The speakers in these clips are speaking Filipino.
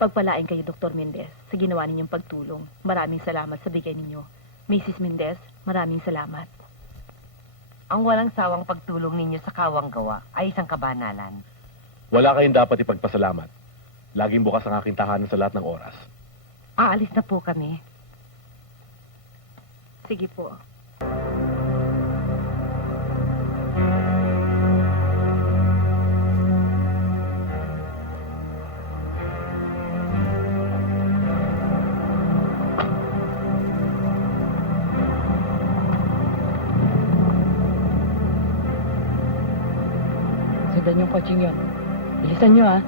Pagpalain kayo, Dr. Mendez, sa ginawa ninyong pagtulong. Maraming salamat sa bigay ninyo. Mrs. Mendez, maraming salamat. Ang walang sawang pagtulong ninyo sa kawang gawa ay isang kabanalan. Wala kayong dapat ipagpasalamat. Laging bukas ang aking tahanan sa lahat ng oras. Aalis na po kami. Sige po. Sundan yung coaching yun. Bilisan nyo, ha?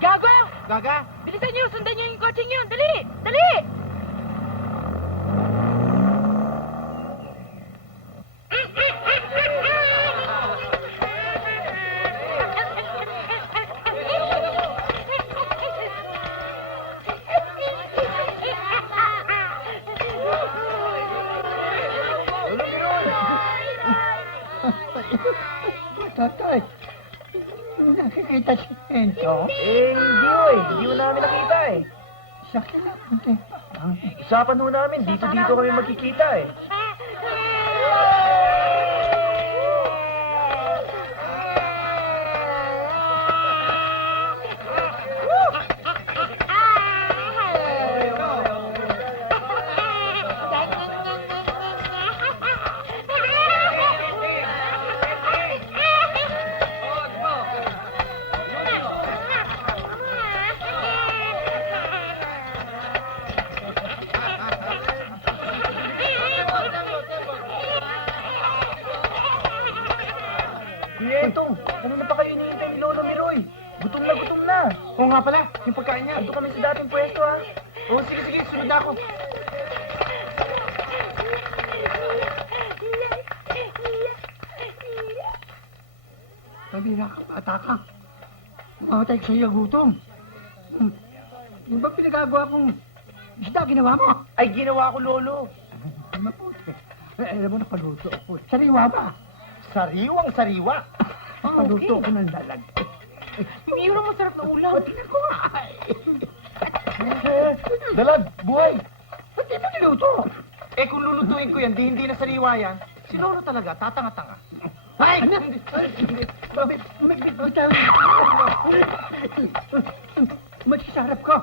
Gago! Gaga! Bilisan niyo! Sundan niyo yung coaching yun! Dali! Dali! Tatay, nakikita si Ento? Hindi mo namin nakita Sakit na punti. Usapan ho namin, dito kami magkikita Entong, kanina pa kayo hinihintay ni Lolo Miroy. Gutom na. Oo nga pala, yung pagkain niya. Ando kami sa dating pwesto, ha? Oo, sige, sunod na ako. Pabira ka, bata ka. Mamatay ka sa iyo gutom. Yung ba pinagagawa kong isda ginawa mo? Ay, ginawa ko, Lolo. Maputi. Alam mo na paluto ako. Sariwa ba? Sariwang-sariwa. Paluto ko ng dalag. Hindi yun ang masarap na ulam. Tingnan ko nga. Dalag, buhay. Ba't di mo niluto? Eh, kung lulutuin ko yan, hindi na sariwa yan. Si Lolo talaga, tatanga-tanga. Ay! Umalis sa harap ko.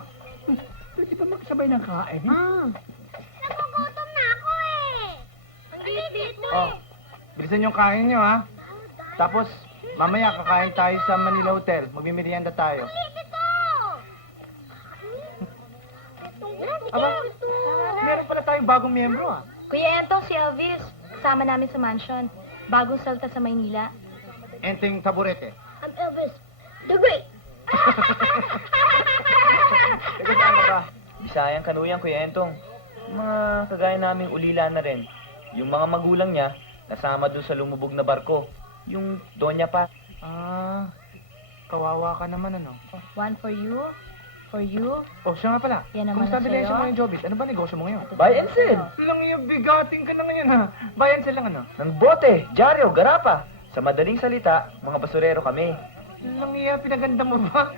Pwede ba magsabay ng kain? Nagugutom na ako Ang liit mo Oh, bilisan yung kain nyo, ha? Tapos, mamaya kakain tayo sa Manila Hotel. Magmimerienda tayo. Aba, meron pala tayong bagong miyembro, ha? Kuya Entong, si Elvis. Kasama namin sa mansion. Bagong salta sa Maynila. Enteng taburete. I'm Elvis. The Great. Teka, saan ka? Bisayang kanuyan, Kuya Entong. Mga kagaya naming ulila na rin. Yung mga magulang niya, nasama dun sa lumubog na barko. Yung donya pa. Ah, kawawa ka naman, ano? One for you. For you. Oh, siya nga pala. Yan naman Kumusta na dilensya sa'yo. mo yung Jobit? Ano ba negosyo mo ngayon? Buy and sell. Lang yung bigating ka na ngayon, ha? Buy and sell lang, ano? Ng bote, dyaryo, garapa. Sa madaling salita, mga basurero kami. Lang iya, pinaganda mo ba?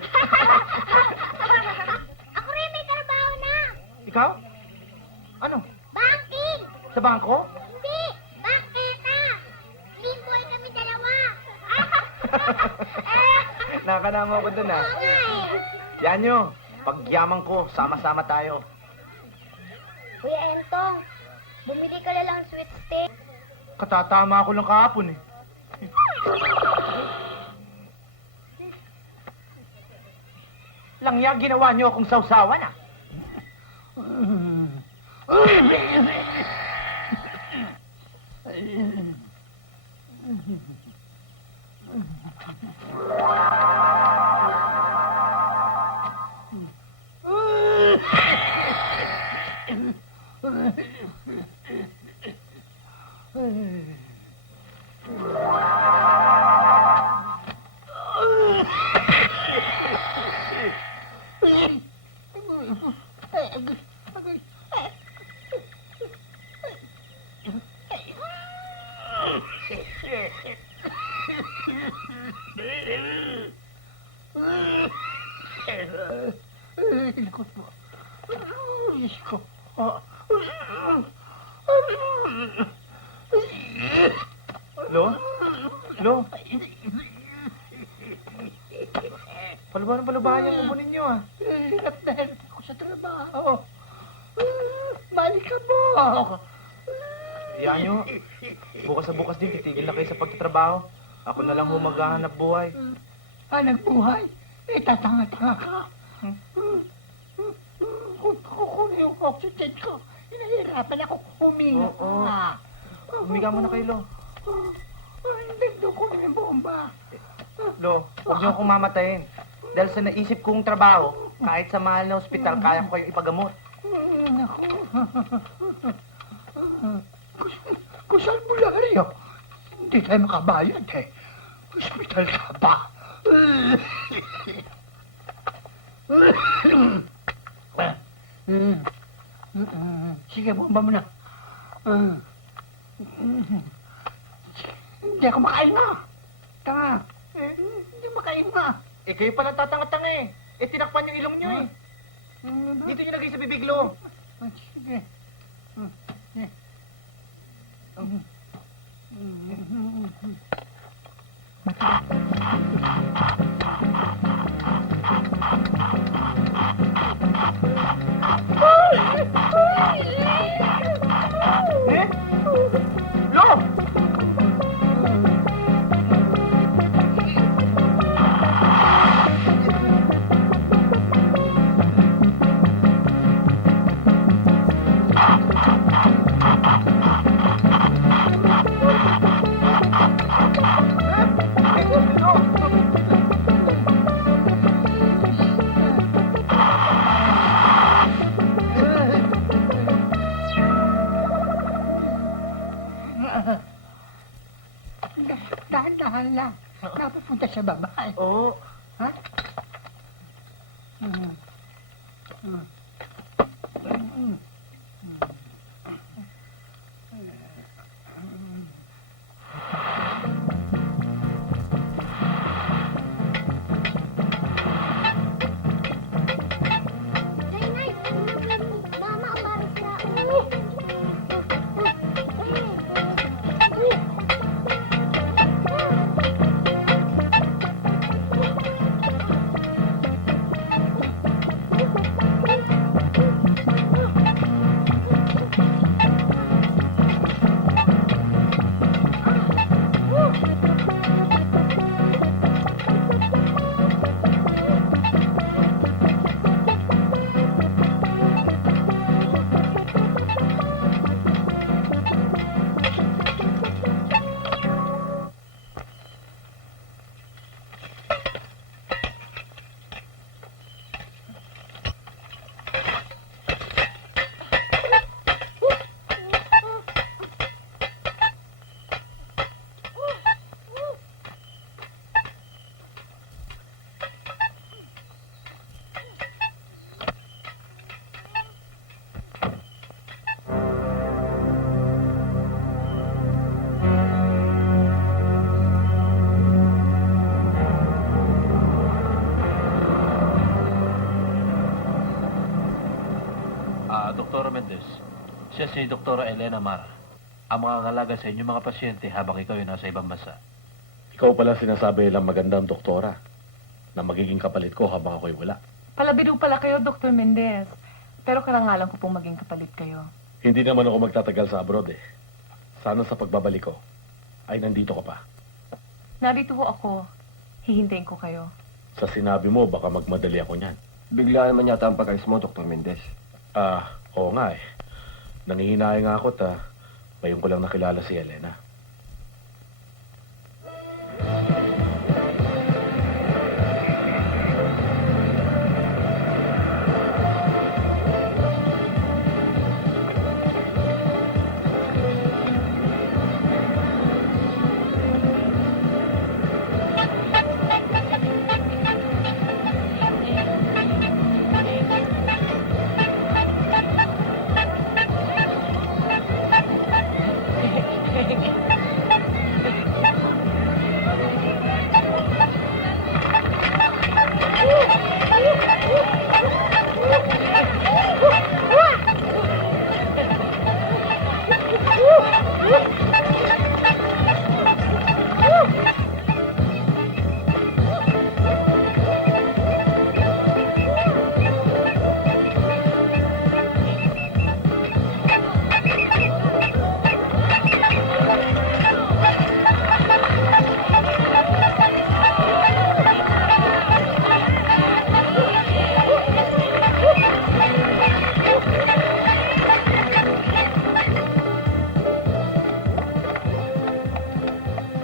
Ako rin may trabaho na. Ikaw? Ano? Banking. Sa bangko? Hindi. Banketa. Limboy kami dalawa. Nakanama ko dun, ha? Oo nga Yan nyo. Pagyaman ko, sama-sama tayo. Kuya Entong, bumili ka na lang sweet steak. Katatama ko lang kahapon, eh. lang yan, ginawa niyo akong sausawan ah. Likod mo. Diyos ko. Lo? Lo? Palubahan yung ubo ninyo ah. Hirap na hirap ako sa trabaho. Balik ka mo. Iyan nyo. Bukas sa bukas din, titigil na kayo sa pagtatrabaho. Ako na lang ho maghahanap buhay. Hanap buhay? Eh, tatanga-tanga ka. Kung kukunin yung oxygen ko, hinahirapan ako huminga. Oo. Humiga muna kayo, Lo. Hindi ko yung bomba. Lo, huwag niyo akong mamatayin. Dahil sa naisip kong trabaho, kahit sa mahal na ospital, kaya ko kayong ipagamot. Naku. Kung saan bularyo, hindi tayo makabayad eh. Hospital ka ba? Sige, bomba mo na. Hindi ako makainga. Tanga. Hindi makainga. Eh, kayo pala tatanga-tanga eh. Eh, tinakpan yung ilong nyo eh. Dito nyo lagay sa bibig, Lo. Sige. Eh? Lo! Dahan-dahan lang. Napupunta sa babae. Oo. Ha? Nay, mama, ang baris na. Dr. Mendez, siya si Dr. Elena Mara. Ang mga ngalaga sa inyong mga pasyente habang ikaw ay nasa ibang bansa. Ikaw pala sinasabi lang magandang doktora na magiging kapalit ko habang ako'y wala. Palabiro pala kayo, Dr. Mendez. Pero karangalan ko pong maging kapalit kayo. Hindi naman ako magtatagal sa abroad eh. Sana sa pagbabalik ko ay nandito ka pa. Narito ho ako. Hihintayin ko kayo. Sa sinabi mo, baka magmadali ako niyan. Bigla naman yata ang pag-alis mo, Dr. Mendez. Oo nga eh. Nangihinayang nga ako ngayon ko lang nakilala si Elena.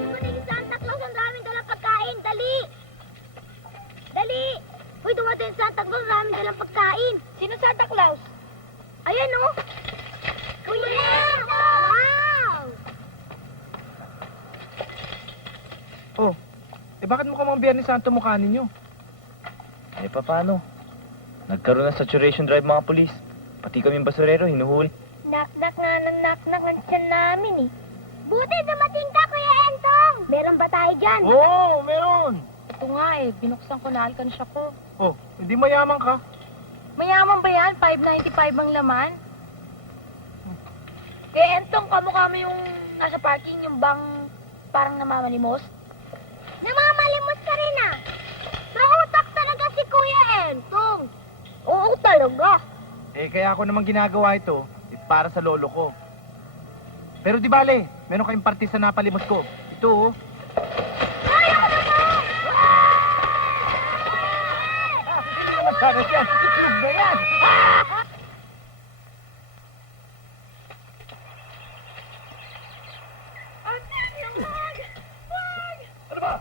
Dumating yung Santa Claus, ang daming dalang pagkain. Dali! Dali! Uy, dumating yung Santa Claus, ang daming dalang pagkain. Sino Santa Claus? Ayan, oh! Kuya! Wow! Oh, bakit mukhang Biyernes Santo mukha ninyo? Eh, paano? Nagkaroon ng saturation drive mga pulis. Pati kaming basurero, hinuhuli. Knock-knock nga ng knock-knock ang tiyan namin eh. Buti dumating ka, Kuya Entong! Meron ba tayo dyan? Oo, meron! Ito nga eh, binuksan ko na alkansya ko. Oh, hindi mayaman ka. Mayaman ba yan? 595 ang laman? Kaya Entong, kamukha mo yung nasa parking, yung bang parang namamalimos? Namamalimos ka rin ah! Nautak talaga si Kuya Entong! Oo talaga! Kaya ako naman ginagawa ito, para sa lolo ko. Pero di bale, meron kayong party sa napalimos ko. Ito, oh. Ay, ako na ba? Magkano yan? Itlog na yan! Ano ba?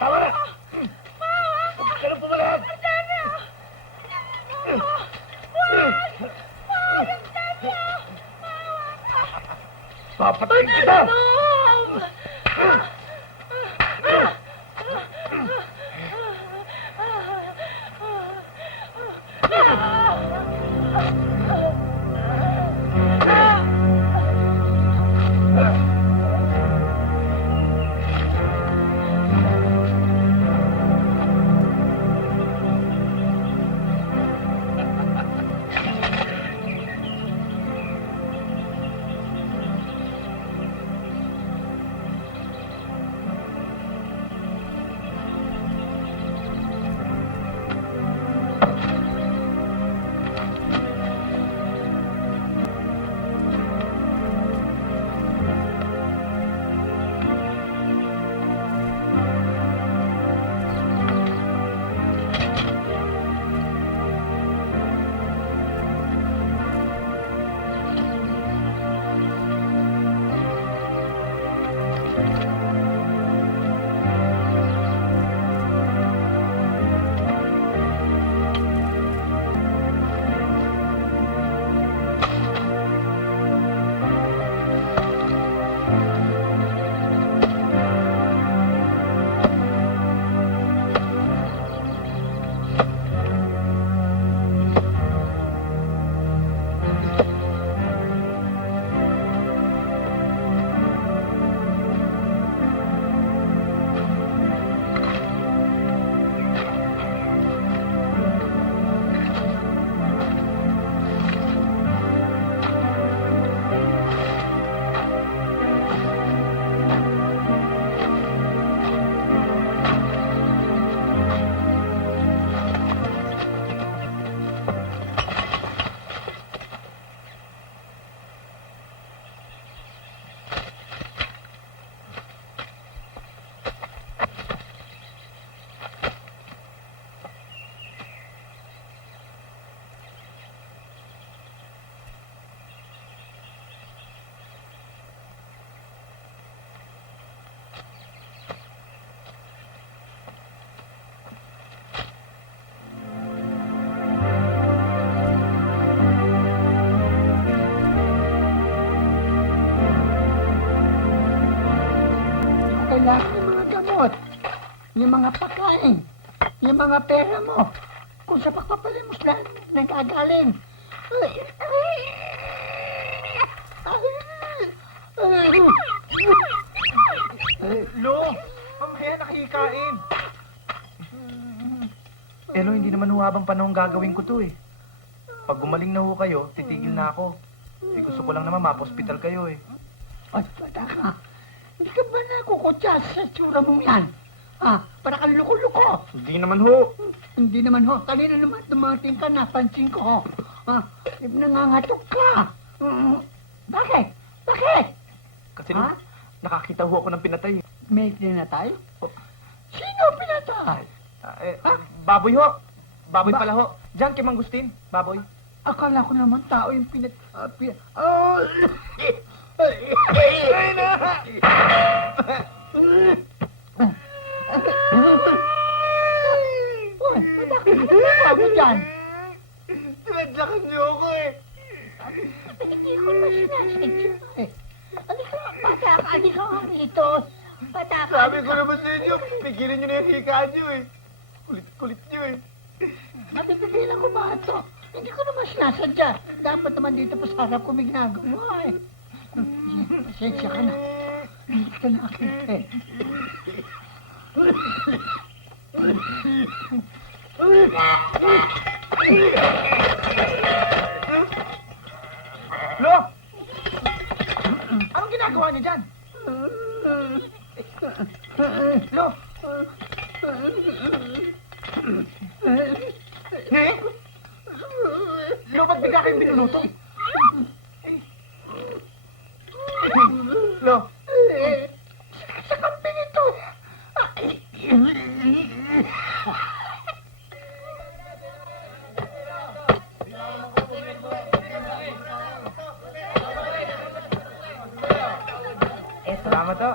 Tama na! Huwag ka nang pumalag! Papatayin kita! lahat ng mga gamot, yung mga pagkain, yung mga pera mo, kung sa pagpapalimos lang nagagaling. Lo, mamaya nakihikain. Lo, hindi naman ho habang panahon gagawin ko to eh. Pag gumaling na ho kayo, titigil na ako. Gusto ko lang naman ma-hospital kayo eh. At bata ka, hindi ka ba nakukutya sa tsura mong yan? Para kang luko-luko. Hindi naman ho. Hindi naman ho, kanina naman dumating ka, napansin ko. Nangangatok ka. Bakit? Bakit? Kasi Ha? nakakita ho ako ng pinatay. May pinatay? Sino pinatay? Baboy ho. Baboy Ba- pala ho. Diyan kay Mang Gustin. Baboy. Akala ko naman tao yung Ay na! Uy, bakit nagpapagod mo dyan? Sinadyakan niyo ako eh. Hindi ko na sinasadya eh. Halika, bata ka, halika nga rito. Bata ka. Sabi ko naman sa inyo, pigilan niyo na yung hikaan niyo eh. Kulit-kulit niyo eh. Nabibigilan ko ba ito? Hindi ko naman sinasadya. Dapat naman dito pa sa harap ko may ginagawa eh. Pasensya ka na. Hindi ka nakakita eh. Lo! Anong ginagawa niyo dyan? Lo! Eh? Lo, ba't bigla kayong binuluto? Lo! Sa kambing ito. Eto, Salamat ho.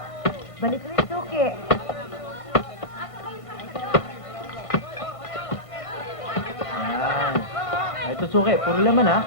balik ko yung suki. Ito suki, puro laman ha.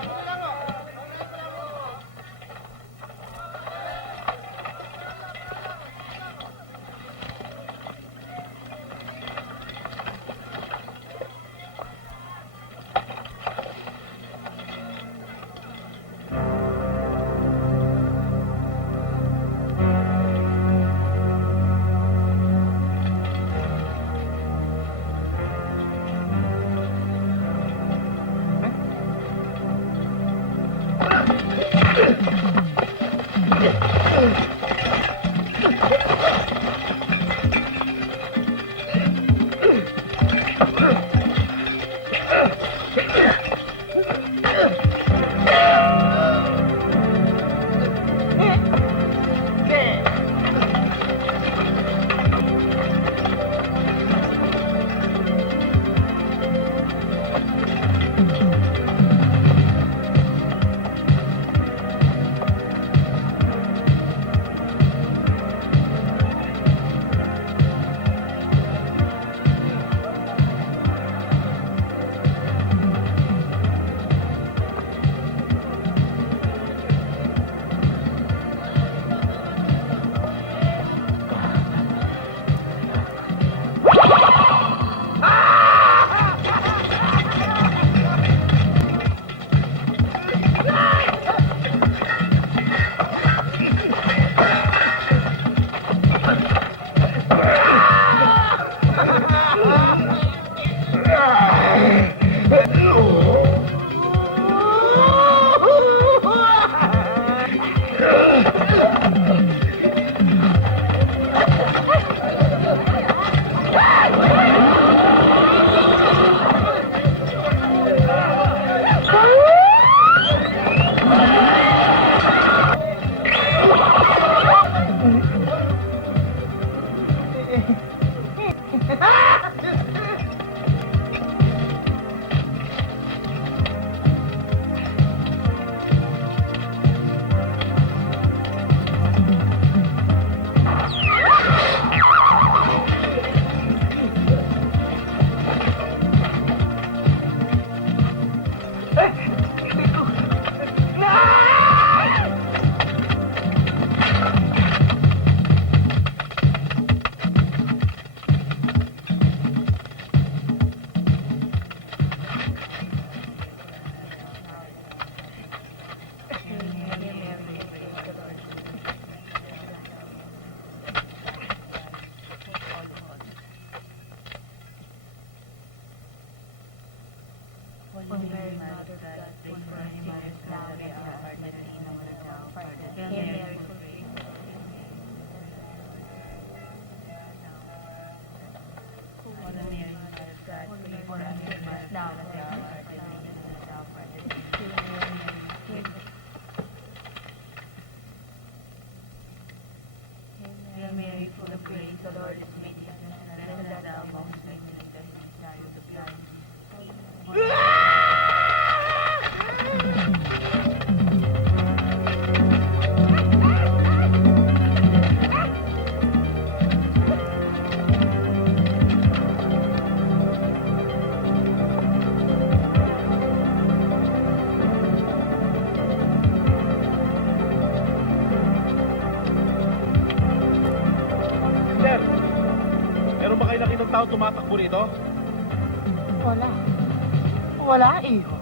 Sir, meron ba kayo nakitang tao tumatakbo rito? Wala. Wala, iho.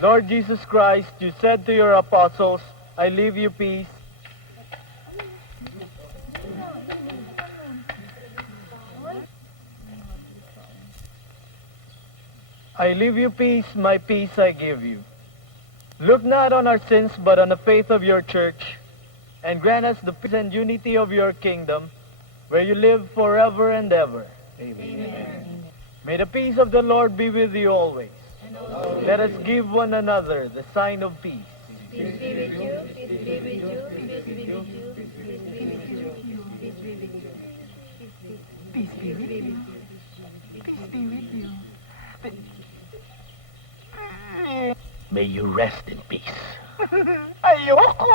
Lord Jesus Christ, you said to your apostles, I leave you peace. I leave you peace, my peace I give you. Look not on our sins, but on the faith of your church, and grant us the peace and unity of your kingdom, where you live forever and ever. Amen. May the peace of the Lord be with you always. Let us give one another the sign of peace. Peace be with you. Peace be with you. Peace be with you. Peace be with you. Peace be with you. Peace be with you. May you rest in peace. Ayoko!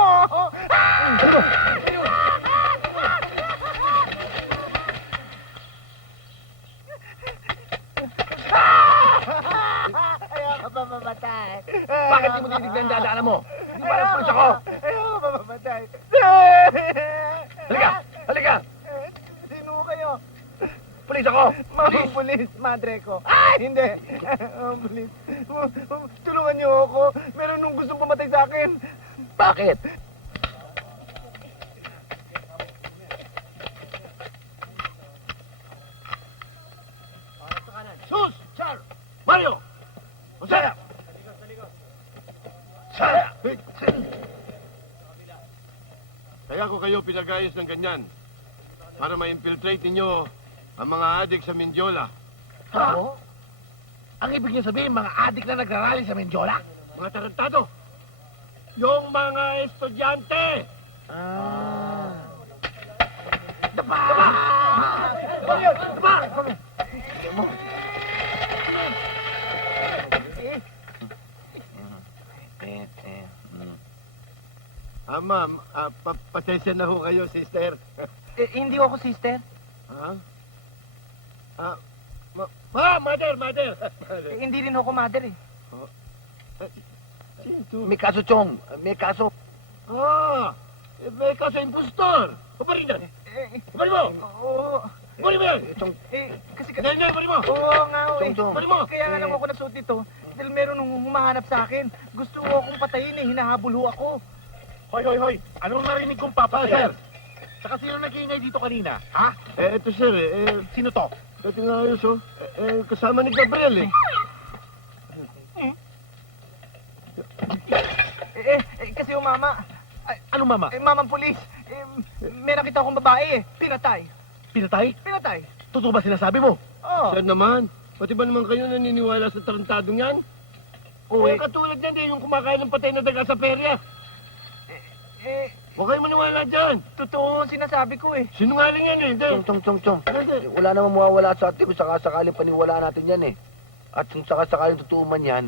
Ayoko pa mamatay. Bakit di mo tinitignan ang dadaanan mo? Di ba alam pulis ako? Ayoko pa mamatay. Halika! Halika! Sino kayo? Pulis ako! Mga pulis, madre ko. Hindi. Mga pulis. Tulungan niyo ako. Meron nung gustong pumatay sa akin. Bakit? Sus! Char! Mario! Jose! Sara! Kaya ko kayo pinag-ayos ng ganyan para ma-infiltrate ninyo ang mga adik sa Mindiola. Ha? Ang ibig niyo sabihin, mga adik na nagrarally sa Menjola? Mga tarantado! Yung mga estudyante! Dapa! Dapa! Ma'am, pasensya na ho kayo, sister. Hindi ako sister. Ha? Mother! Hindi rin ako mother eh. Sino to? May kaso, Chong. May kaso. May kaso impostor! Uparin na! Uparin mo! Oo. Uparin mo yan! Kasi... Hindi, uparin mo! Oo nga ho eh. Chong. Uparin mo! Kaya nga lang ako nasuot dito. Dahil meron nung humahanap sa akin. Gusto ko akong patayin eh. Hinahabol ho ako. Hoy! Anong narinig kong papasir? Saka sino nag-iingay dito kanina? Ha? Ito sir, Sino to? ito nga ayos oh. Kasama ni Gabriel Kasi yung mama. Anong mama? Mamang pulis. May nakita akong babae eh. Pinatay. Pinatay? Pinatay. Totoo ba sinasabi mo? Oo. Sir naman, pati ba naman kayo naniniwala sa tarantadong yan? Oo eh. Katulad yan yung kumakain ng patay na daga sa perya. Huwag kayo maniwala dyan. Totoo ang sinasabi ko eh. Sinungaling yan eh. Chong. Wala namang mawawala sa atin kung sakasakaling paniwalaan natin yan eh. At kung sakasakaling totoo man yan,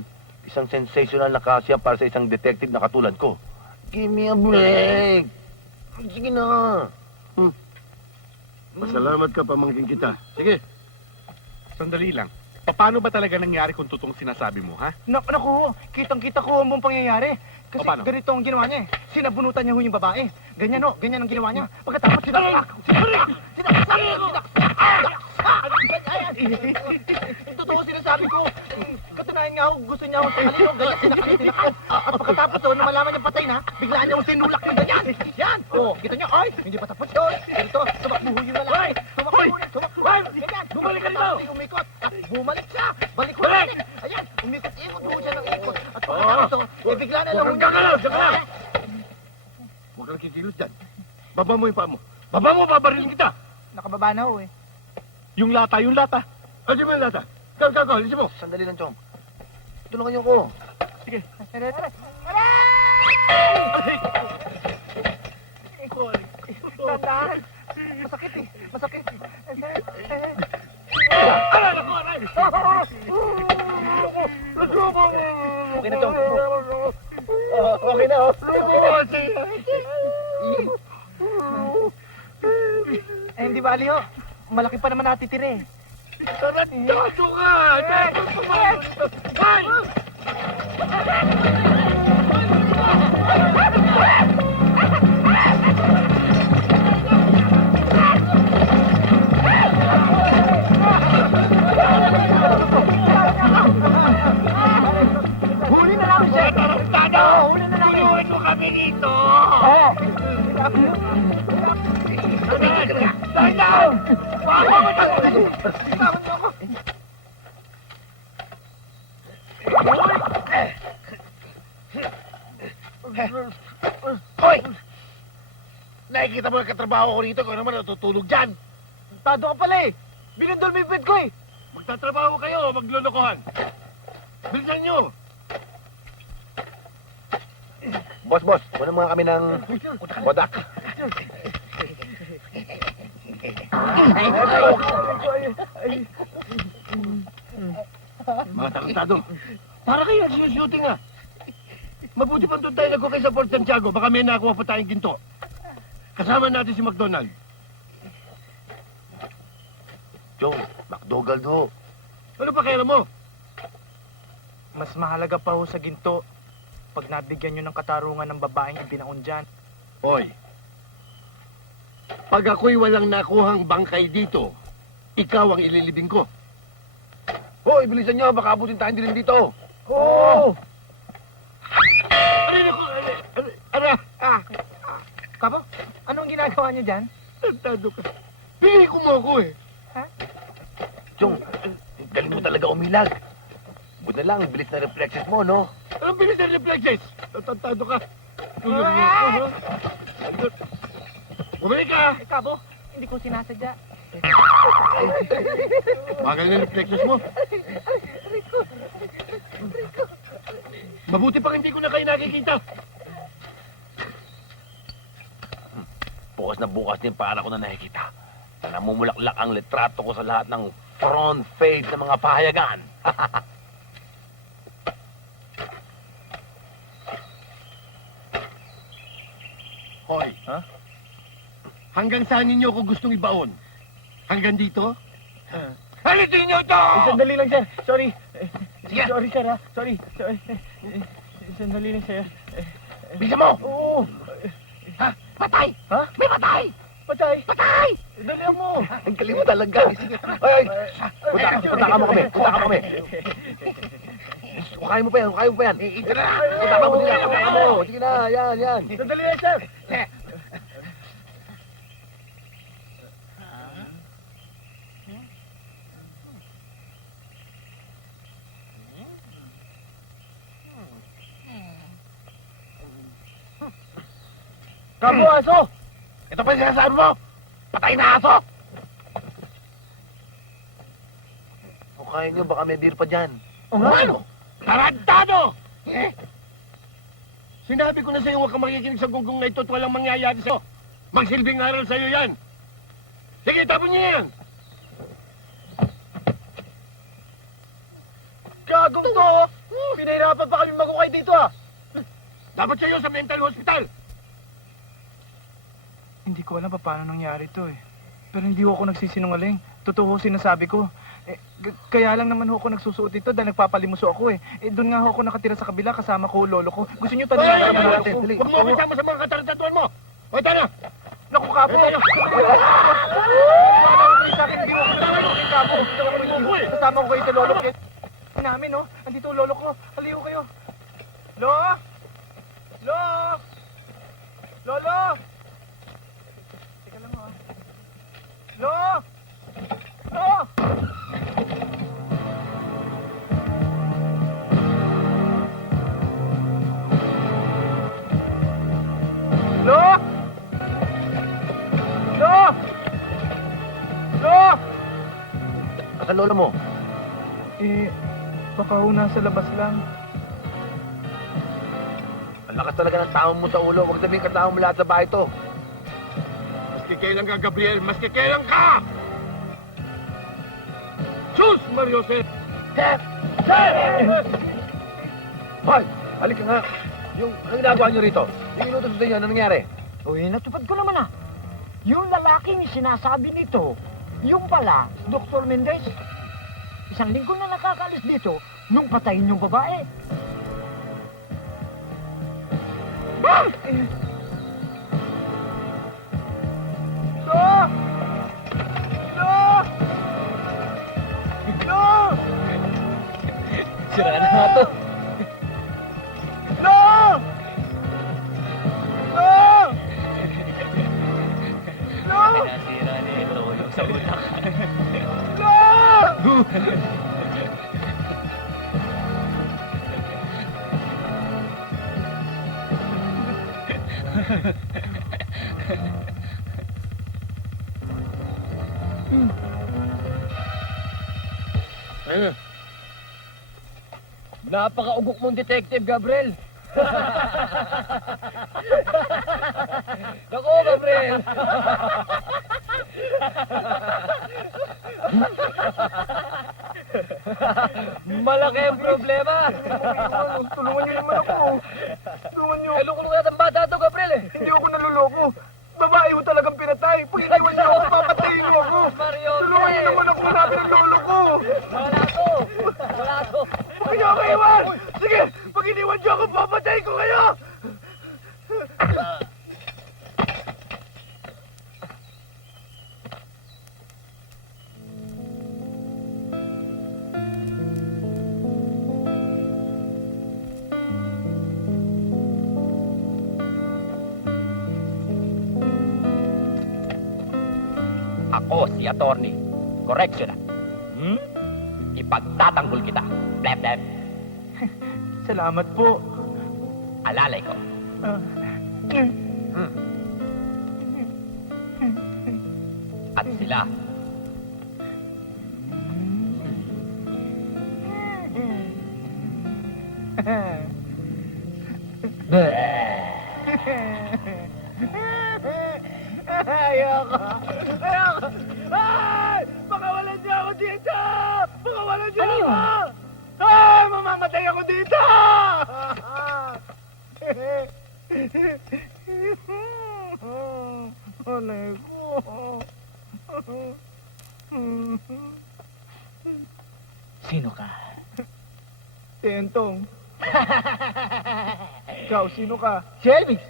isang sensational na kaso yan para sa isang detective na katulad ko. Give me a break! Sige na! Masalamat ka, pamangkin kita. Sige. Sandali lang. Paano ba talaga nangyari kung totoong sinasabi mo, ha? Naku, kitang-kita ko ang buong pangyayari. Kasi paano? ganito ang ginawa niya eh. Sinabunutan niya ho yung babae. Ganyan ang ginawa niya. Pagkatapos sinaksak. Totoo sinasabi ko. Katunayan nga ho, gusto niya ho sa kanino. Ganyan sinakal. At pagkatapos ho, nung malaman niya patay na, biglaan niya ho sinulak yung ganyan. Yan! Oh, kita niyo, ay, hindi pa tapos yun. Ito, tumakbo ho yung lalaki. Tumakbo. Bumalik siya! Balik! Ayan, umikot-ikot ho siya ng ikot. At pagkatapos, bigla na lang. Huwag kang galaw! Diyan ka lang! Huwag kang kikilos dyan. Baba mo yung paa mo. Baba mo, babarilin kita! Nakababa na ho eh. Yung lata, yung lata. Ano mo yung lata? Go, lisin mo! Sandali lang, Chong. Tulungan niyo ko. Tandaan! Masakit eh! Masakit! Okay na, Chong. Okay na, oh. Eh, hindi bali ho. Malaki pa naman natitira eh. Tarantado ka! Ay! Huli na lang siya! Tarantado! Huli na lang! Tulungan mo kami dito! Oo! Tarantado! Hoy! Nakikita mo yung katrabaho ko rito kung naman natutulog dyan. Tado ka pala eh. Binundol mo yung bed ko eh. Magtatrabaho kayo o maglolokohan? Bilisan nyo! Boss, muna muna kami ng bodak. Mga tarantado, para kayo nagsushooting ah. Mabuti pa doon tayo nagkukay sa Fort Santiago, baka may nakuha pa tayong ginto. Kasama natin si McDonald. Chong, McDougall do. Ano pa kailan mo? Mas mahalaga pa ho sa ginto pag nabigyan nyo ng katarungan ng babaeng ibinaon dyan. Hoy, pag ako'y walang nakuhang bangkay dito, ikaw ang ililibing ko. Hoy, bilisan nyo. Baka abutin tayo din dito. Oo! Kapo, anong ginagawa niyo dyan? Tarantado ka. Pili ko mo ako eh. Chong, galing mo talaga umilag. Buti na lang, bilis na reflexes mo, no? Anong bilis ng reflexes? Tarantado ka. Tulog mo ako, ha? Bumalik ka! Kabo, hindi ko sinasadya. Magal na reflexes mo. Mabuti pang hindi ko na kayo nakikita. Bukas na bukas din para ko na nakikita. Na namumulaklak ang litrato ko sa lahat ng front page ng mga pahayagan. Hoy. Ha? Hanggang saan ninyo ako gustong ibaon? Hanggang dito? Alitin niyo to! Sandali lang, sir. Sorry. Sige. Sorry, sir, ha? Sorry. Sandali lang, sir. Bisa mo! Oo. Ha? Patay! Ha? May patay! Patay. Patay! Dali mo. Ang galing mo talaga. Ay! Punta ka mo kami. Punta ka mo kami. Kaya mo pa yan. Kaya mo pa yan. Punta ka mo sila. Punta ka mo. Sige na. Yan. Sandali lang, sir. Kabo, aso! Ito pa yung sinasabi mo. Patay na aso. O kaya nyo, baka may beer pa dyan. O nga. Ano? Tarantado! Sinabi ko na sa'yo huwag kang makikinig sa gunggong na ito at walang mangyayari sa'yo. Magsilbing aral sa'yo yan. Sige, tapon niyo yan. Gagong to! Pinahirapan pa kami magukay dito, ah! Dapat sa'yo sa mental hospital. Hindi ko alam pa paano nangyari to eh. Pero hindi ako nagsisinungaling. Totoo sinasabi ko. Kaya lang naman ako nagsusuot ito dahil nagpapalimuso ako eh. Doon nga ako nakatira sa kabila kasama ko lolo ko. Gusto niyo tanongin Ay, natin natin? Huwag mo kasama sa mga katarantaduan mo. O, tara. Naku, Kapo! Tayo. Sa akin, hindi ako nagsisinungaling, Kapo. Kasama ko kayo sa lolo ko. Namin, no? Andito ang lolo ko. Haliw kayo. Lo! Lo! Lolo! Teka lang, ha? Lo! Lo! Nasaan lola mo? Baka ho nasa labas lang. Ang lakas talaga ng tao mo sa ulo. Huwag sabihin katao mo lahat sa bahay to. Maski kailan ka, Gabriel! Maski kailan ka! Sus, Mario Jose! Hoy! Halika nga! Anong ginagawa niyo rito? Yung inutos sa inyo, ano nangyari? Uy, natupad ko naman ah. Yung lalaking sinasabi nito, yung pala, Dr. Mendez. 1 linggo na nakakalis dito nung patayin yung babae. Sira na nga to. Pinasira ni ito yung sa utak. Napaka-ugok mong detective, Gabriel. Naku, Gabriel. Malaki ang problema. Tulungan niyo naman ako. Tulungan niyo. Loko nga ng bata to, Gabriel eh. Hindi ako naluloko. Babae mo talagang pinatay. Pag iniwan niyo ako, papatayin niyo ako. Mario, Tulungan niyo naman ako. Hanapin ang lolo ko. Wala to. Wala to. Huwag niyo ako iwan. Sige, pag iniwan niyo ako, papatayin ko kayo. Ako si attorney. Correctional. Ipagtatanggol kita. Blep, blep. Salamat po. Alalay ko. At sila. Ayoko. Ayoko. Ay! Pakawalan niyo ako dito! Pakawalan niyo Ano yun? ako! Ay! Mamamatay ako dito! Anay ko. Sino ka? Tentong. Ikaw, sino ka? Si Elvis.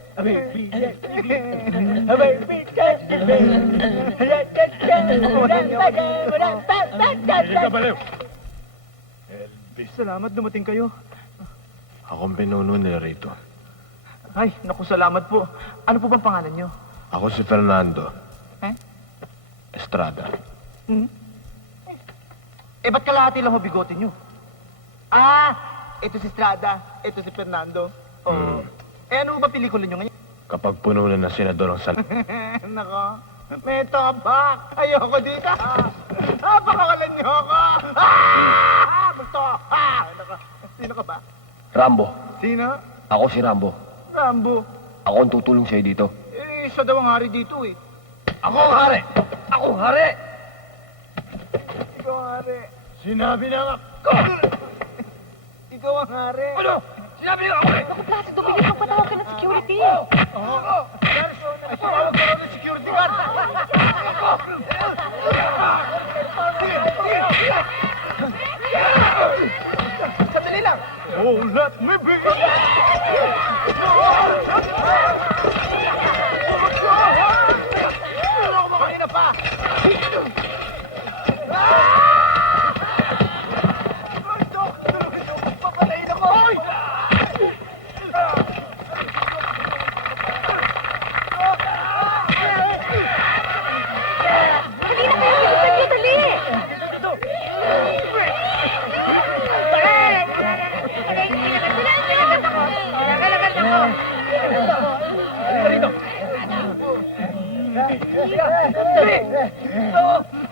Salamat, dumating kayo. Akong pinuno nila rito. Ay, naku, salamat po. Ano po bang pangalan niyo? Ako si Fernando. Estrada. Eh, ba't kalahati lang ho bigote niyo? Ah, ito si Strada, ito si Fernando. Oh. Eh, ano ba pelikula niyo ngayon? Kapag puno na senador ang Nako, may tabak. Ayoko dito. Pakawalan niyo ako. Gusto. Nako, sino ka ba? Rambo. Sino? Ako si Rambo. Rambo. Ako ang tutulong sa'yo dito. Eh, siya daw ang hari dito eh. Ako ang hari! Ako ang hari! Ikaw ang hari. Sinabi na nga. Ikaw ang hari. Ano? Sinabi na ako eh! Naku, Placido, bilis mo patawag ka ng security. Tawag ka ng security guard. Sandali lang. Oh, let me be. Ano ko kanina pa? Papatayin ako! Dali na kayo, bilisan niyo, dali!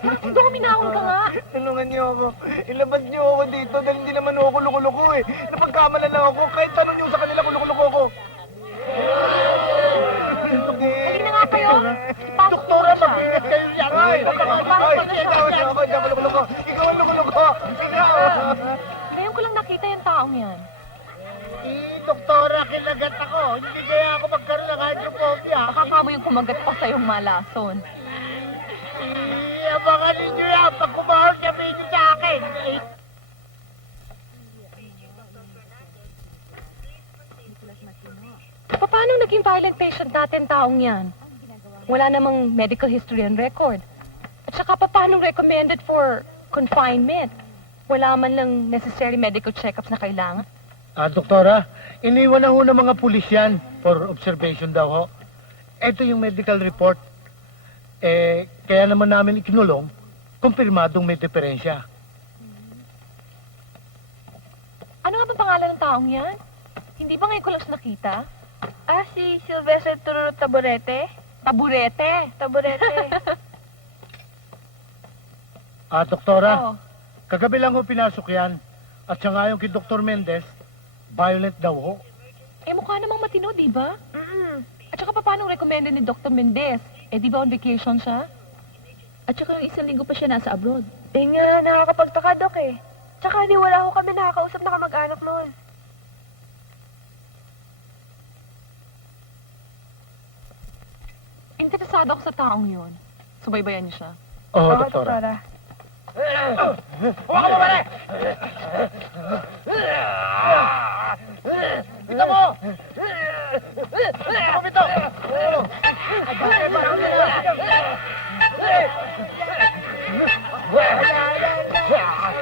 Bakit doon minahon ka nga? Tulungan niyo ako. Ilabas niyo ako dito dahil hindi naman ako loko-loko eh. Napagkamala lang ako. Kahit tanong niyo sa kanila kung loko-loko ako. Halika na nga kayo. Doktora, mag-ingat kayo yan. Ay, Pasok na siya. tawag niyo ako. Hindi ako loko-loko. Ikaw ang loko-loko. Ikaw. Ngayon ko lang nakita yung taong yan. Doktora, kinagat ako. Hindi kaya ako magkaroon ng hydrophobia. Baka nga mo yung kumagat pa sa'yong malason. Abangan ninyo yan. Pag kumahon, sabihin niyo sa akin. Paano naging violent patient natin taong yan? Wala namang medical history and record. At saka paano recommended for confinement? Wala man lang necessary medical checkups na kailangan. Doktora, iniwan na ho ng mga pulis yan for observation daw ho. Ito yung medical report. Kaya naman namin ikinulong, kumpirmadong may diferensya. Ano nga ba pangalan ng taong yan? Hindi ba ngayon ko lang siya nakita? Si Sylvester Tururo Taburete. Taburete? Taburete. Doktora, Oo. kagabi lang ho pinasok yan. At siya nga yung kay Dr. Mendez, violent daw ho. Mukha namang matino, di ba? At saka paano recommended ni Dr. Mendez? Di ba on vacation siya? At saka yung isang linggo pa siya nasa abroad. Nga, nakakapagtaka, Dok eh. Tsaka di wala ko kami nakakausap na kamag-anak noon. Interesado ako sa taong yun. Subaybayan niyo siya. Oo, doktora. Huwag ka mabali! Ito mo! Ito mo ito!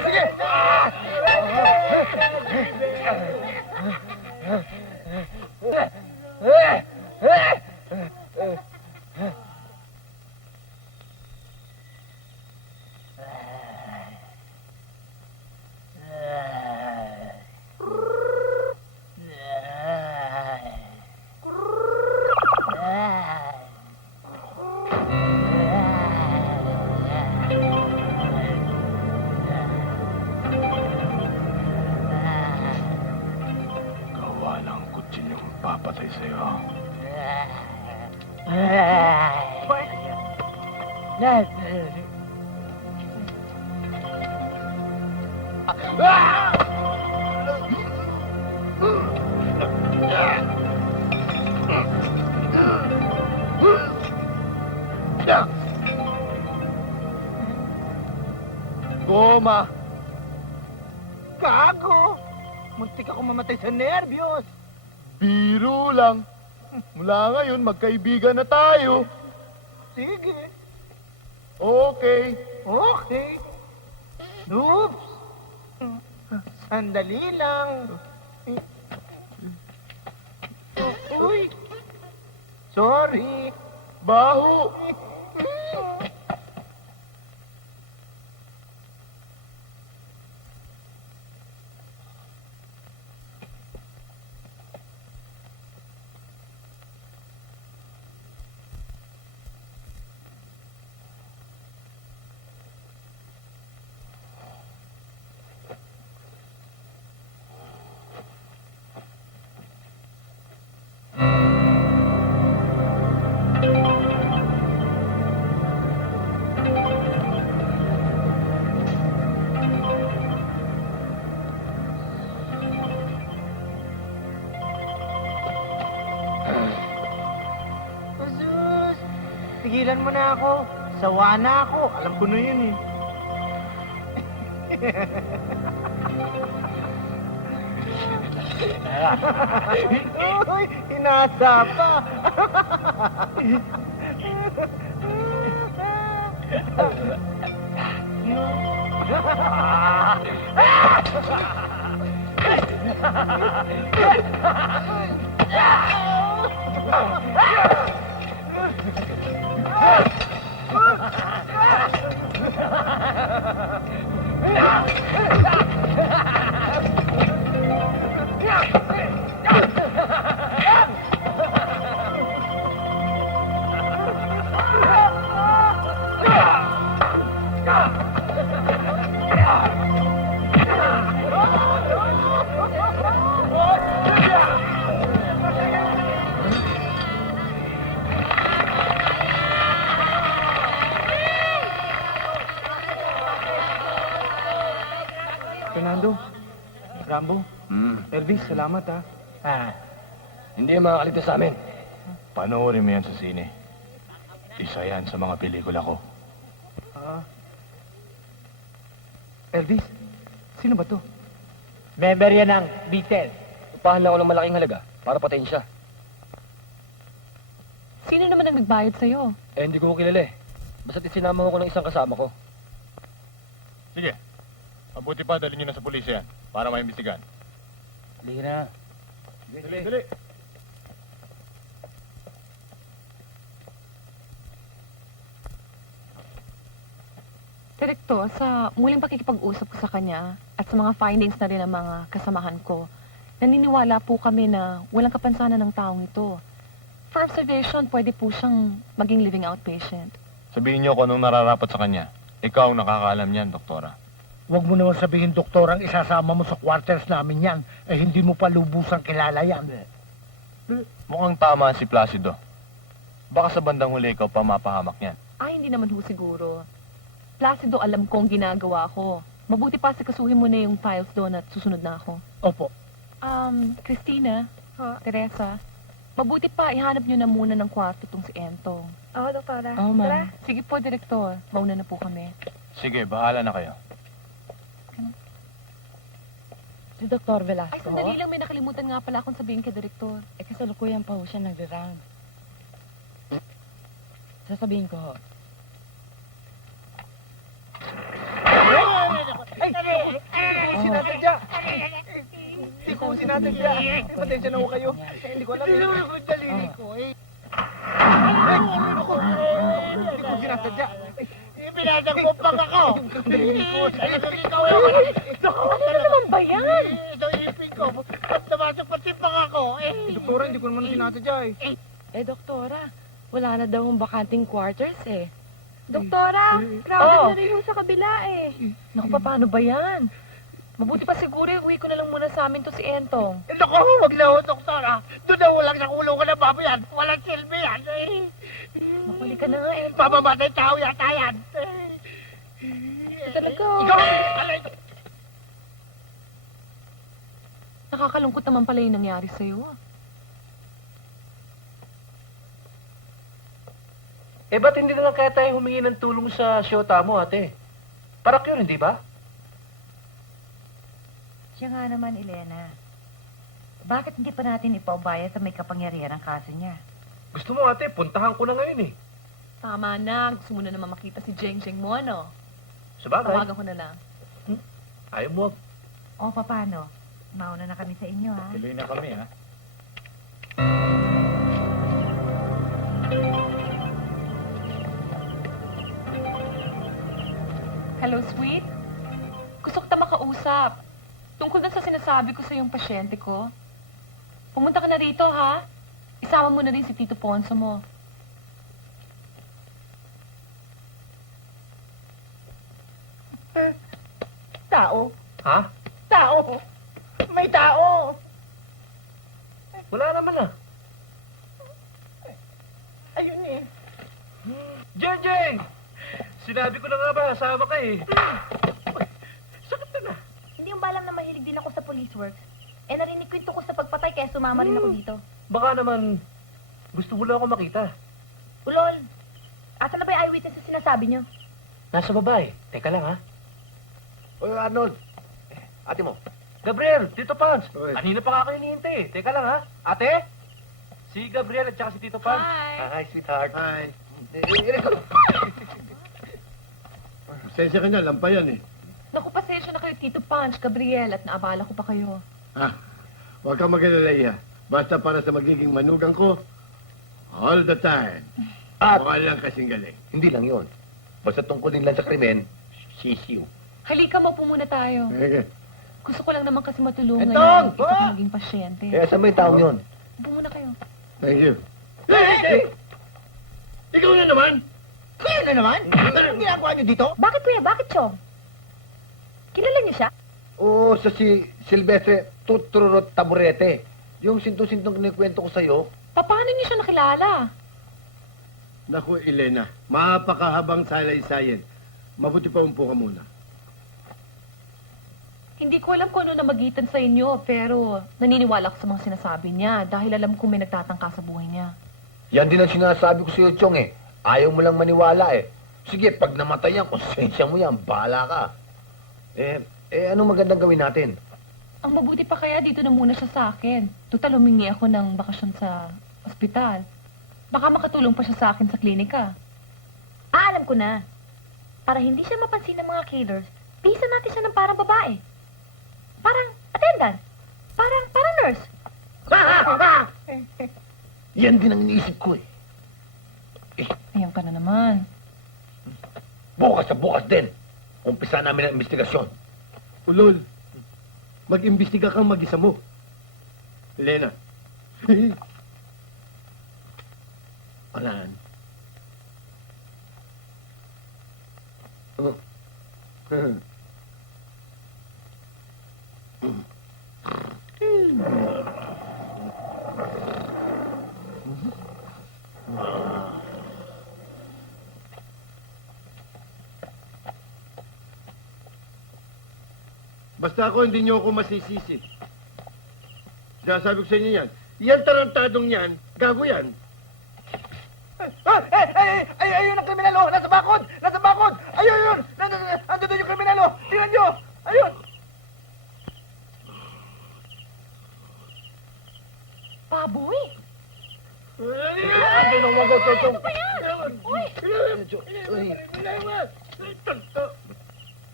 Sige! Gawa ng kutsinyong papatay sa'yo. Goma. Gago. Muntik ako mamatay sa nervyos. Biro lang. Mula ngayon, magkaibigan na tayo. Sige. Okay. Okay. Oops. Sandali lang. Uy. Sorry. Baho. Jesus. Tigilan mo na ako. Sawa na ako. Alam ko na yun eh. Uy, inasa pa. Fernando. Rambo. Elvis, salamat ha. Hindi makakaligtas sa amin. Panoorin mo yan sa sine. Isa yan sa mga pelikula ko. Elvis, sino ba to? Member yan ng Beatles. Upahan lang ako ng malaking halaga para patayin siya. Sino naman ang nagbayad sa'yo? Eh, hindi ko kilala eh. Basta't isinama ko ng isang kasama ko. Sige. Mabuti pa dalhin nyo na sa pulisya yan para maimbestigan. Halika na. Dali. Direktor, sa muling pakikipag-usap ko sa kanya at sa mga findings na rin ng mga kasamahan ko, naniniwala po kami na walang kapansanan ng taong ito. For observation, pwede po siyang maging living outpatient. Sabihin nyo kung anong nararapat sa kanya. Ikaw ang nakakaalam niyan, doktora. Huwag mo naman sabihin, doktor, ang isasama mo sa quarters namin yan. Eh, hindi mo pa lubusang kilala yan. Mukhang tama si Placido. Baka sa bandang huli ikaw pa mapahamak niyan. Ay, hindi naman ho siguro. Placido, alam kong ginagawa ko. Mabuti pa sikasuhin mo na yung files doon at susunod na ako. Opo. Christina, Teresa, mabuti pa ihanap nyo na muna ng kwarto tong si Entong. Oo, doktora. Oo, ma'am. Sige po, Direktor. Mauna na po kami. Sige, bahala na kayo. Si Dr. Ay, Velasco, sandali lang. May nakalimutan nga pala akong sabihin kay Direktor. eh kasalukuyan pa ho siya nag-round. Sasabihin ko ho. Sinatadya! Hindi ko sinatadya. Pasensya na ho kayo. Hindi ko alam. Hindi naman ako yung daliri ko, eh. Hindi ko sinatadya. Pinadagpapag ako. Daliri ko. Talagang ikaw naman. Ano naman ba yan? Ito ipin ko. At namasok pati pang ako, eh. Doktora, hindi ko naman sinatadya eh. Eh, doktora, wala na daw ang bakanting quarters eh. Doktora, crowded na rin yung sa kabila eh. Naku, paano ba yan? Mabuti pa siguro, uwi ko na lang muna sa amin to si Entong. Eh, naku, huwag na ho, doktora. Doon na walang sa ulo ko ng baboy yan. Walang silbi yan. Eh. Makuli ka na nga, Entong. Pamamatay tao yata yan. Talaga. Ikaw, alay. Nakakalungkot naman pala yung nangyari sa'yo. Eh, ba't hindi na lang kaya tayo humingi ng tulong sa shota mo, ate? Parak yun, hindi ba? Siya nga naman, Elena. Bakit hindi pa natin ipaubayan sa may kapangyarihan ang kaso niya? Gusto mo, ate, puntahan ko na ngayon eh. Tama na. Gusto mo na naman makita si Jeng Jeng mo, ano? Sabagay, Tawagan ko na lang. ayaw mo. O, paano? Mauna na kami sa inyo, ha? Tuloy na kami, ha? Hello, sweet? Gusto kita makausap. Tungkol na sa sinasabi ko sa yung pasyente ko. Pumunta ka na rito, ha? Isama mo na rin si Tito Ponso mo. Tao. Ha? Tao. May tao. Wala naman ah. Ayun eh. Jeng! Sinabi ko na nga ba, sama ka eh. Sakit na. Hindi yung balam na mahilig din ako sa police works. Eh, narinig ko yung tungkol sa pagpatay kaya sumama rin ako dito. Baka naman, gusto mo lang ako makita. Ulol, asa na ba yung eyewitness na sinasabi niyo? Nasa baba eh. Teka lang ha. Oy, Arnold. Ate mo. Gabriel, Tito Pans. Oy. Kanina pa nga kayo hinihintay eh. Teka lang ha. Ate? Si Gabriel at saka si Tito Pans. Hi, sweetheart. Ay, Eh, pasensya ka na, lampayan eh. Naku, pasensya na kayo, Tito Punch, Gabriel, at naabala ko pa kayo. Ah, huwag kang mag-alala, Iha. Basta para sa magiging manugang ko, all the time. At Mukha lang kasing galing. hindi lang yon. Basta tungkol din lang sa krimen, sisiw. Halika, maupo muna tayo. Okay. Gusto ko lang naman kasi matulungan Entong! yung isa ko maging pasyente. Eh, saan ba yung taong yun? Upo muna kayo. Thank you. Hey! Ikaw na naman! Kuya na naman? Anong ginagawa niyo dito? Bakit kuya? Bakit, Chong? Kilala niyo siya? Oo, sa si Silvestre Tuturot Taburete. Yung sinto-sintong kinikwento ko sa'yo. Paano niyo siya nakilala? Naku, Elena, mapakahabang salaysay. Mabuti pa umpo ka muna. Hindi ko alam kung ano namagitan sa inyo, pero naniniwala ko sa mga sinasabi niya dahil alam kong may nagtatangka sa buhay niya. Yan din ang sinasabi ko sa iyo, Chong eh. Ayaw mo lang maniwala eh. Sige, pag namatay yan, konsensya mo yan, bahala ka. Anong magandang gawin natin? Ang mabuti pa kaya dito na muna siya sa akin. Total, humingi ako ng bakasyon sa ospital. Baka makatulong pa siya sa akin sa klinika. Alam ko na. Para hindi siya mapansin ng mga killers, pisa natin siya ng parang babae. Parang attendant. Parang nurse. Yan din ang iniisip ko eh. Ayan ka na naman. Bukas sa bukas din. Umpisa namin ang investigasyon. Ulol, mag-imbestiga kang mag-isa mo. Elena. Alan. Basta ako, hindi niyo ako masisisi. Sinasabi ko sa inyo yan. Yan tarantadong yan, gago yan. Ayun ang kriminal, oh! Nasa bakod! Nasa bakod! Ayun! Ando doon yung kriminal, oh! Tingnan nyo! Ayun! Baboy! Ano nang wagaw to? Ano ba yan? Uy!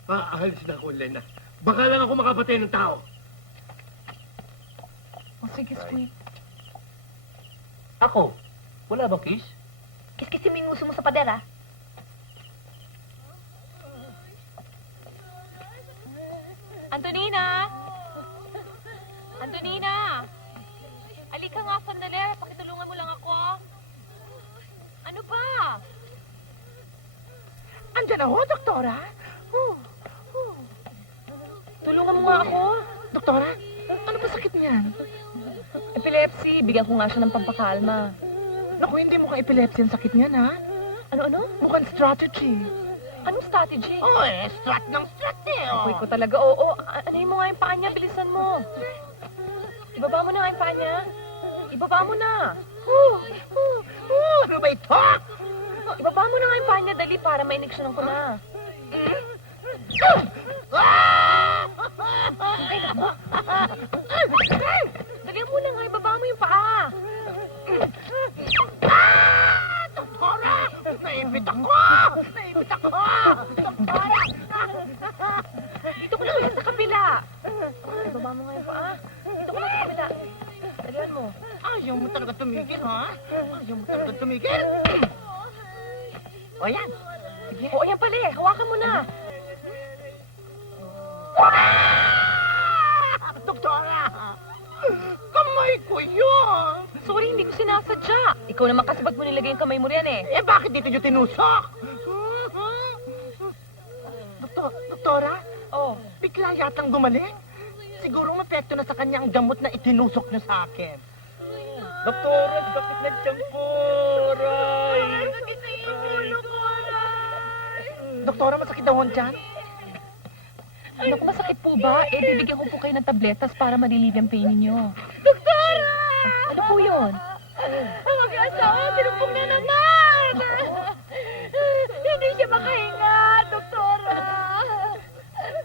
Aahalis na ako, Elena. Baka lang ako makapatay ng tao. O sige, sweet. Ako? Wala bang kiss? Kiskisi mo yung nguso mo sa pader, ah. Antonina! Antonina! Alika nga, sandali. Pakitulungan mo lang ako. Ano ba? Andyan ako, doktora. Tulungan mo nga ako. Doktora, ano ba sakit niyan? Epilepsy. Bigyan ko nga siya ng pampakalma. Naku, hindi mukhang epilepsy ang sakit niyan, ha? Ano? Mukhang strategy. Anong strategy? Strat ng strat eh, Ako'y ko talaga. Oo. Anayin mo nga yung paa niya. Bilisan mo. Ibaba mo na nga yung paa niya. Ibaba mo na. Ano ba ito? Ibaba mo na nga yung paa niya. Dali para ma-injection ko na. Ay, naku. Dali mo na nga. Ibaba mo yung paa. Doktora! Naibit ako! Doktora! Dito ko lang sa kabila. Ibaba mo nga yung paa. Dito ko lang sa kabila. Dalihan mo. Ayaw mo talaga tumigil, ha? Ayaw mo talaga tumigil. O yan. Sige. Oo, yan pala eh. Hawakan mo na. Doktora! Kamay ko yun! Sorry, hindi ko sinasadya. Ikaw naman kasi ba't mo nilagay yung kamay mo riyan eh? Bakit dito nyo tinusok? Doktora? Oh. Bigla yatang gumaling. Siguro mapekto na sa kanya ang gamot na itinusok nyo sa akin. Doktora, sakit na tiyang ko! Aray! Doktora, masakit daw hon dyan? Ano kung masakit po ba? Bibigyan ko po kayo ng tabletas para malilive ang pain ninyo. Doktora! Ano po yun? Ang mag-asawa, sinumpong na naman! Hindi siya makahinga, doktora!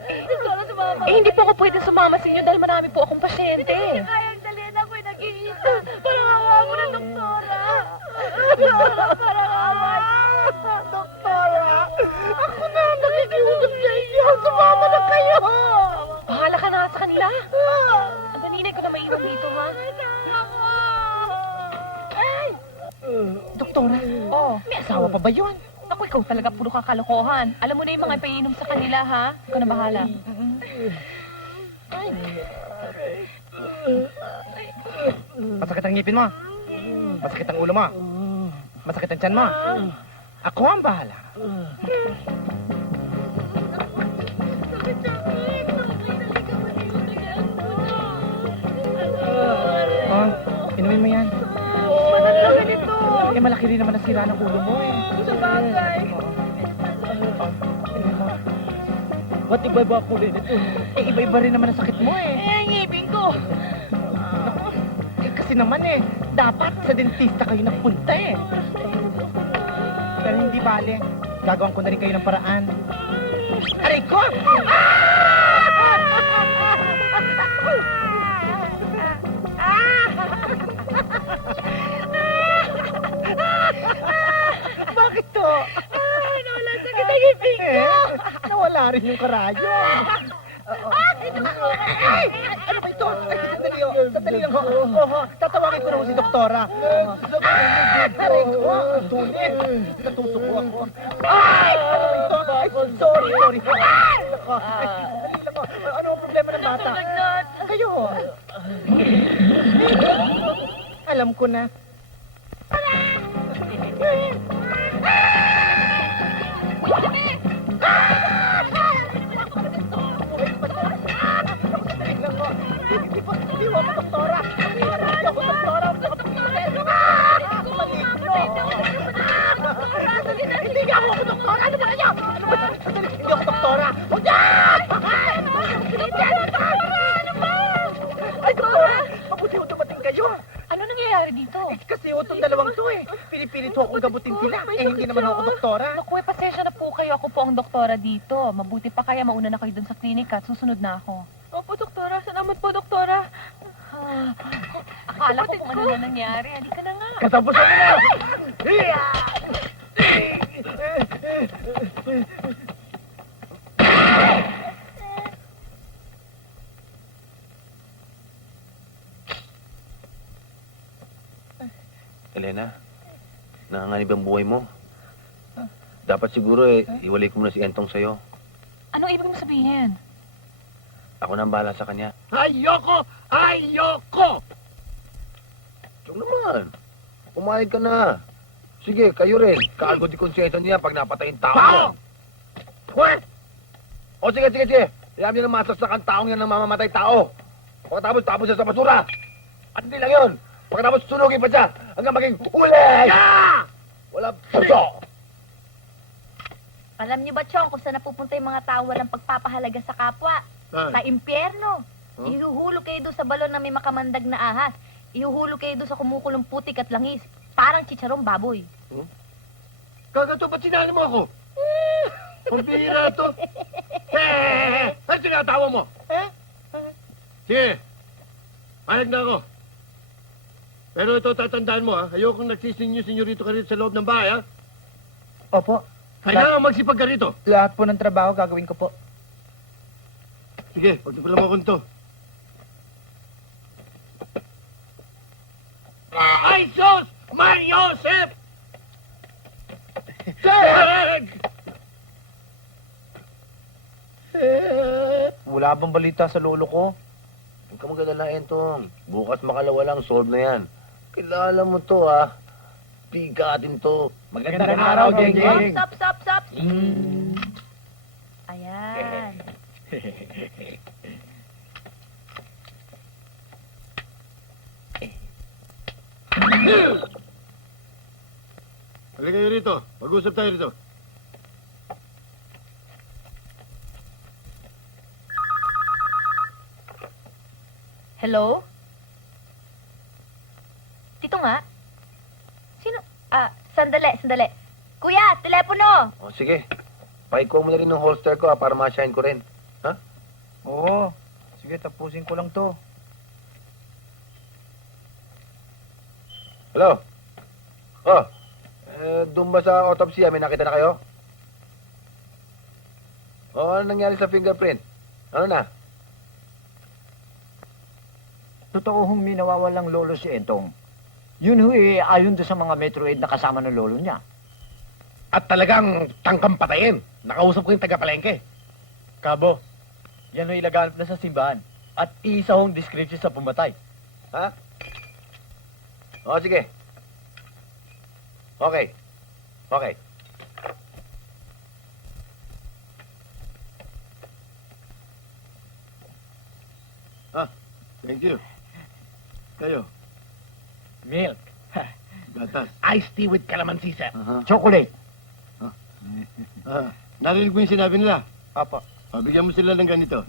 Doktora, sumama ka. Hindi po ako pwede sumama sa inyo dahil marami po akong pasyente. Hindi kayang dalhin ako'y nag-iisa. Parang awa mo na, doktora! Doktora, parang awa niyo. Doktora! Ako na ang nakikiusap sa inyo! Sumama na kayo! Bahala ka na sa kanila. Ang ganinay ko na maiwan dito, ha? Doktora, Oh. may asawa pa ba yun? Ako, ikaw talaga puro kakalokohan. Alam mo na yung mga paiinom sa kanila, ha? Ikaw na bahala. Masakit ang ngipin mo. Masakit ang ulo mo. Masakit ang tiyan mo. Ako ang bahala. Oh, inumin mo yan. Madalaga nito. Eh, malaki rin naman ang sira ng ulo mo eh. Sa bagay. Ba't iba-iba ang kulay nito? Eh, iba-iba rin naman ang sakit mo eh. Eh, ang ngipin ko. Naku, kasi naman dapat sa dentista kayo napunta eh. Pero hindi bale, gagawin ko na rin kayo ng paraan. Aray ko! Bakit to? Nawala sa sakit ang ngipin ko. Nawala rin yung karayon. Ay! Ano ba ito? Ay, sandali lang ho. Tatawagin ko na ho si Doktora. Aray ko, ang tulit. Natutuko ako. Ay! Ano ba ito? Ay, sorry ho. Ay, sandali lang ho. Ano ang problema ng bata? Kayo ho. Alam ko na. Hindi mo ako doktora! Hindi ako doktora! Hindi nga ako doktora! Ano ba kayo? Hindi ako doktora! Huwag yan! Ay, doktora! Mabuti ho dumating kayo! Ano nangyayari dito? Kasi ho itong dalawang to eh. Pinipilit ho akong gabutin sila. Eh, hindi naman ho ako doktora. Naku, pasensya na po kayo. Ako po ang doktora dito. Mabuti pa kaya mauna na kayo dun sa klinika at susunod na ako. Opo, doktora. Salamat po, doktora. Akala ko kung ano na nangyari. Halika na nga. Katapusan mo na! Elena, nanganganib ang buhay mo. Dapat siguro iwalay ko muna si Entong sa'yo. Ano ibig mo sabihin? Ako na ang bahala sa kanya. Ayoko! Ayoko! Yung naman, pumayag ka na. Sige, kayo rin. Kaagod di konsensya niya pag napatayin tao mo. Pwet! O sige, sige, sige. Alam niyo na masasak ang taong yan ng mamamatay tao. Pagkatapos tapos siya sa basura. At hindi lang yun. Pagkatapos sunugin pa siya hanggang maging huli! Wala puso! Alam niyo ba, Chong, kung saan napupunta yung mga tao walang pagpapahalaga sa kapwa? Sa impyerno. Ihuhulog kayo doon sa balon na may makamandag na ahas. Ihuhulog kayo doon sa kumukulong putik at langis. Parang chicharong baboy. Kagato, ba't sinali mo ako? Pambira to. Ano tinatawa mo? Sige. Payag na ako. Pero ito, tatandaan mo, ha? Ayokong nagsisinyo-sinyorito ka rito sa loob ng bahay, ha? Opo, Kailangan magsipag ka rito. lahat po ng trabaho gagawin ko po. Sige, pagtipula mo ko nito. Ay, sus! Mariosep! Sir! Wala bang balita sa lolo ko? Huwag ka magalala, Entong. Bukas makalawa lang, solve na yan. Kilala mo to, ha? Bigatin to. Magandang araw, Geng Geng. Stop, stop, stop! Ayan. Halika kayo rito. Mag-usap tayo rito. Hello? Dito nga? Sino? Sandali. Kuya, telepono! O, sige. Paikuha mo na rin ng holster ko, ha, para ma-shine ko rin. Ha? Oo. Sige, tapusin ko lang to. Hello? Oh, doon ba sa autopsy, may nakita na kayo? Oh, ano nangyari sa fingerprint? Ano na? Totoo hong may nawawalang lolo si Entong. Yun ho ayon doon sa mga Metroid na kasama ng lolo niya. At talagang tangkang patayin. Nakausap ko yung taga-palengke. Kabo, yan ho ilaganap na sa simbahan. At isa hong description sa pumatay. Ha? Oh, sige. Okay. Okay. Thank you. Kayo, Milk. gatas. Iced tea with calamansi, sir. Chocolate. Narinig mo yung sinabi nila. Apa. Bigyan mo sila ng ganito.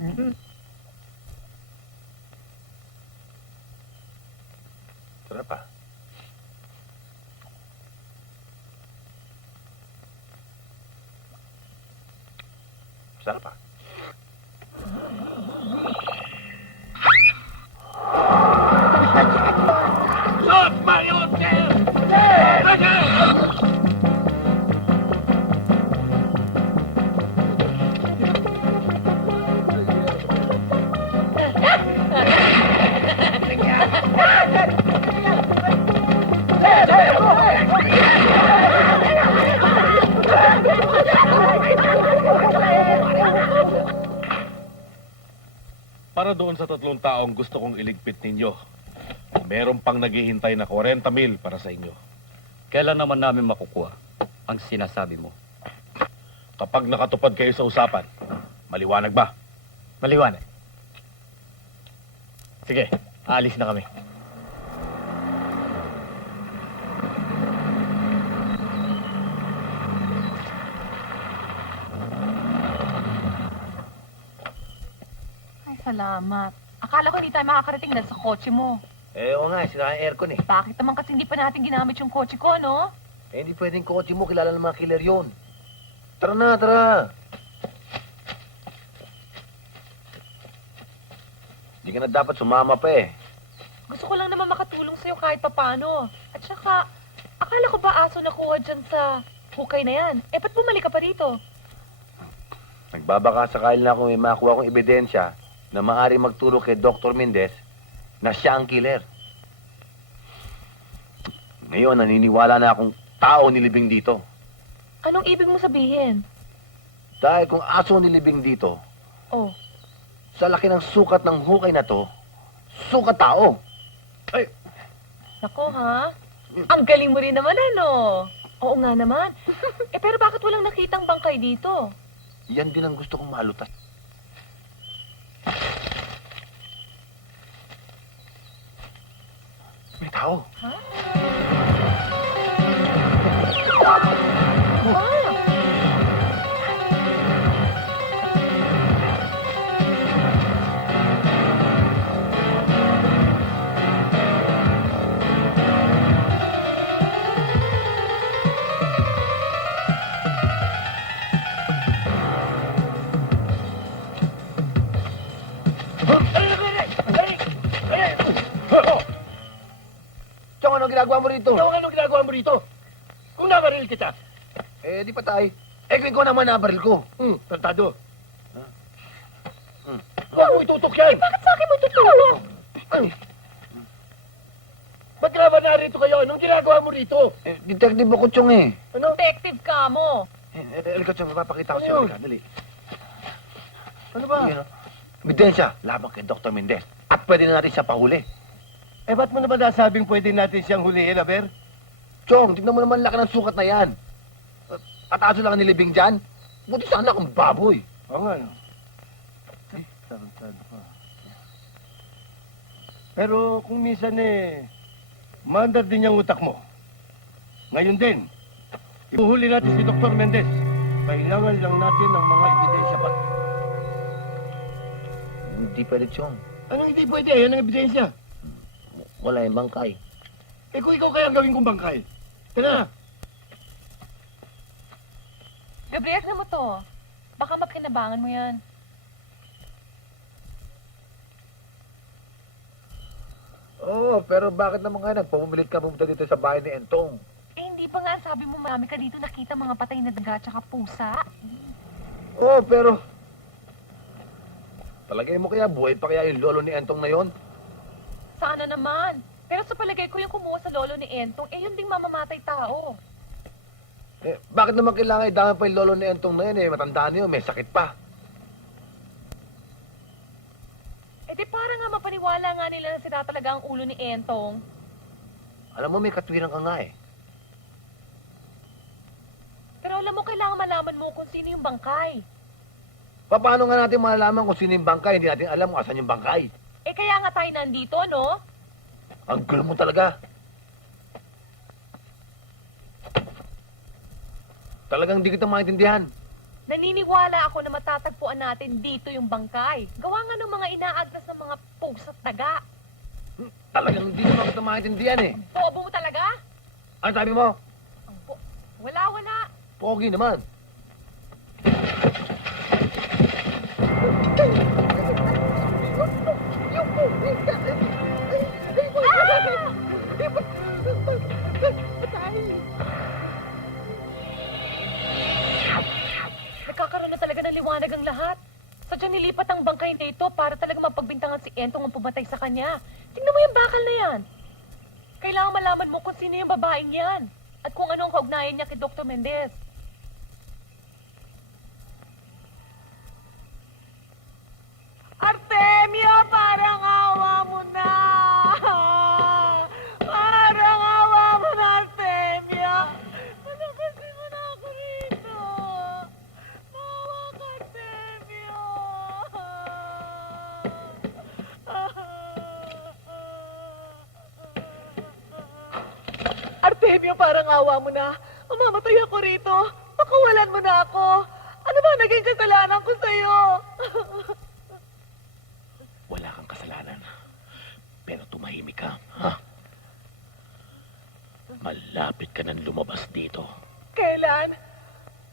Sarap pa. Sarap pa. Para doon sa 3 taong gusto kong iligpit ninyo, meron pang naghihintay na 40,000 para sa inyo. Kailan naman namin makukuha ang sinasabi mo? Kapag nakatupad kayo sa usapan, maliwanag ba? Maliwanag. Sige, aalis na kami. Ay, salamat. Akala ko hindi tayo makakarating na sa kotse mo. Oo nga, sira ang aircon eh. Bakit naman kasi hindi pa natin ginamit yung kotse ko, no? Hindi pwedeng kotse mo, kilala ng mga killer yun. Tara na, tara. Hindi ka na dapat sumama pa eh. Gusto ko lang naman makatulong sa'yo kahit papano. At saka, akala ko ba aso nakuha dyan sa hukay na yan? Eh, ba't bumalik ka pa rito? Nagbabaka sakali na kung may makuha kong ebidensya na maaari magturo kay Dr. Mendez na siya ang killer. Ngayon, naniniwala na akong tao nilibing dito. Anong ibig mo sabihin? Dahil kung aso nilibing dito, Oh, sa laki ng sukat ng hukay na to, sukat tao. nako ha? Ang galing mo rin naman, ano? Oo nga naman. Eh, pero bakit walang nakitang bangkay dito? Yan din ang gusto kong malutas. May tao. Ha? Chong, anong ginagawa mo rito? Anong ginagawa mo rito? Kung nabaril kita. Di patay. Kung ikaw naman nabaril ko. Tratado. Huwag mo itutok yan. Bakit sa akin mo tutulong? Ba't ka naman narito kayo? Anong ginagawa mo rito? Detective ako, Chong eh. Ano? Detective ka mo. Halika, Chong, mapapakita ko Ano sa'yo. yun? Halika, dali. Ano ba? Sige, no? Ebidensya, laban kay Dr. Mendez. At pwede na natin siya pahuli. Ba't mo naman nasabing pwede natin siyang hulihin, Aber? Chong, tignan mo naman laki ng sukat na yan. At aso lang ang nilibing dyan. Buti sana kung baboy. Oo nga, no? Tarantado pa. Pero kung minsan mandar din yung utak mo. Ngayon din, ipuhuli natin si Dr. Mendez. Kailangan lang natin ng mga ebidensya pa. Hindi pwede, Chong. Anong hindi pwede? Yan ang ebidensya. Wala yung bangkay. Kung ikaw kaya ang gawin kong bangkay. Tara na. Gabriel, na mo to. Baka magkinabangan mo yan. Oo, pero bakit naman nga nagpamumilit ka pumunta dito sa bahay ni Entong? Eh, hindi ba nga sabi mo marami ka dito nakita mga patay na daga tsaka pusa? Oo, pero... Palagay mo kaya buhay pa kaya yung lolo ni Entong na yon? Sana naman. Pero sa palagay ko yung kumuha sa lolo ni Entong, eh yun ding mamamatay tao. Bakit naman kailangan idama pa yung lolo ni Entong na yun Matanda na yun, may sakit pa. Eh di para nga mapaniwala nga nila na sila talaga ang ulo ni Entong. Alam mo, may katwiran ka nga Pero alam mo, kailangan malaman mo kung sino yung bangkay. Paano nga natin malalaman kung sino yung bangkay? Hindi natin alam kung asan yung bangkay. Eh kaya nga tayo nandito, no? Ang gulo mo talaga. Talagang di kita maintindihan. Naniniwala ako na matatagpuan natin dito yung bangkay. Gawa nga ng mga inaagnas ng mga pugs at daga. Talagang hindi naman kita maintindihan eh. Bobo mo talaga? Ano sabi mo? Wala. Pogi naman. Nagkakaroon na talaga ng liwanag ang lahat. Sadyang nilipat ang bangkay nito para talaga mapagbintangan si Entong ang pumatay sa kanya. Tingnan mo yung bakal na yan. Kailangan malaman mo kung sino yung babaeng yan at kung ano ang kaugnayan niya kay Dr. Mendez. Artemio, parang awa mo na! Parang awa mo na, Artemio! Ano kasi mo na ako rito? Mawa ka, Artemio! Artemio, parang awa mo na. Mamamatay ako rito. Pakawalan mo na ako. Ano ba naging kasalanan ko sa'yo? Wala kang kasalanan. Pero tumahimik ka, ha? Malapit ka nang lumabas dito. Kailan?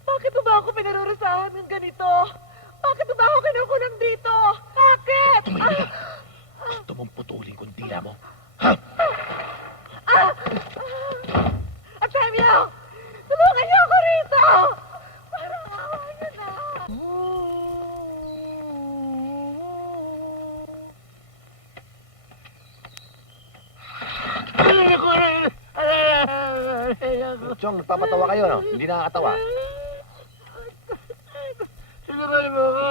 Bakit ba ako pinarurusahan ng ganito? Bakit ba ako kinukulong dito? Bakit? Tumahimik ka! Gusto mong putulin kong dila mo? Ha? Artemio! Tulungan niyo ako rito! Parang awa niyo na! Chong, nagpapatawa kayo, no? Hindi nakakatawa. Tulungan mo ako.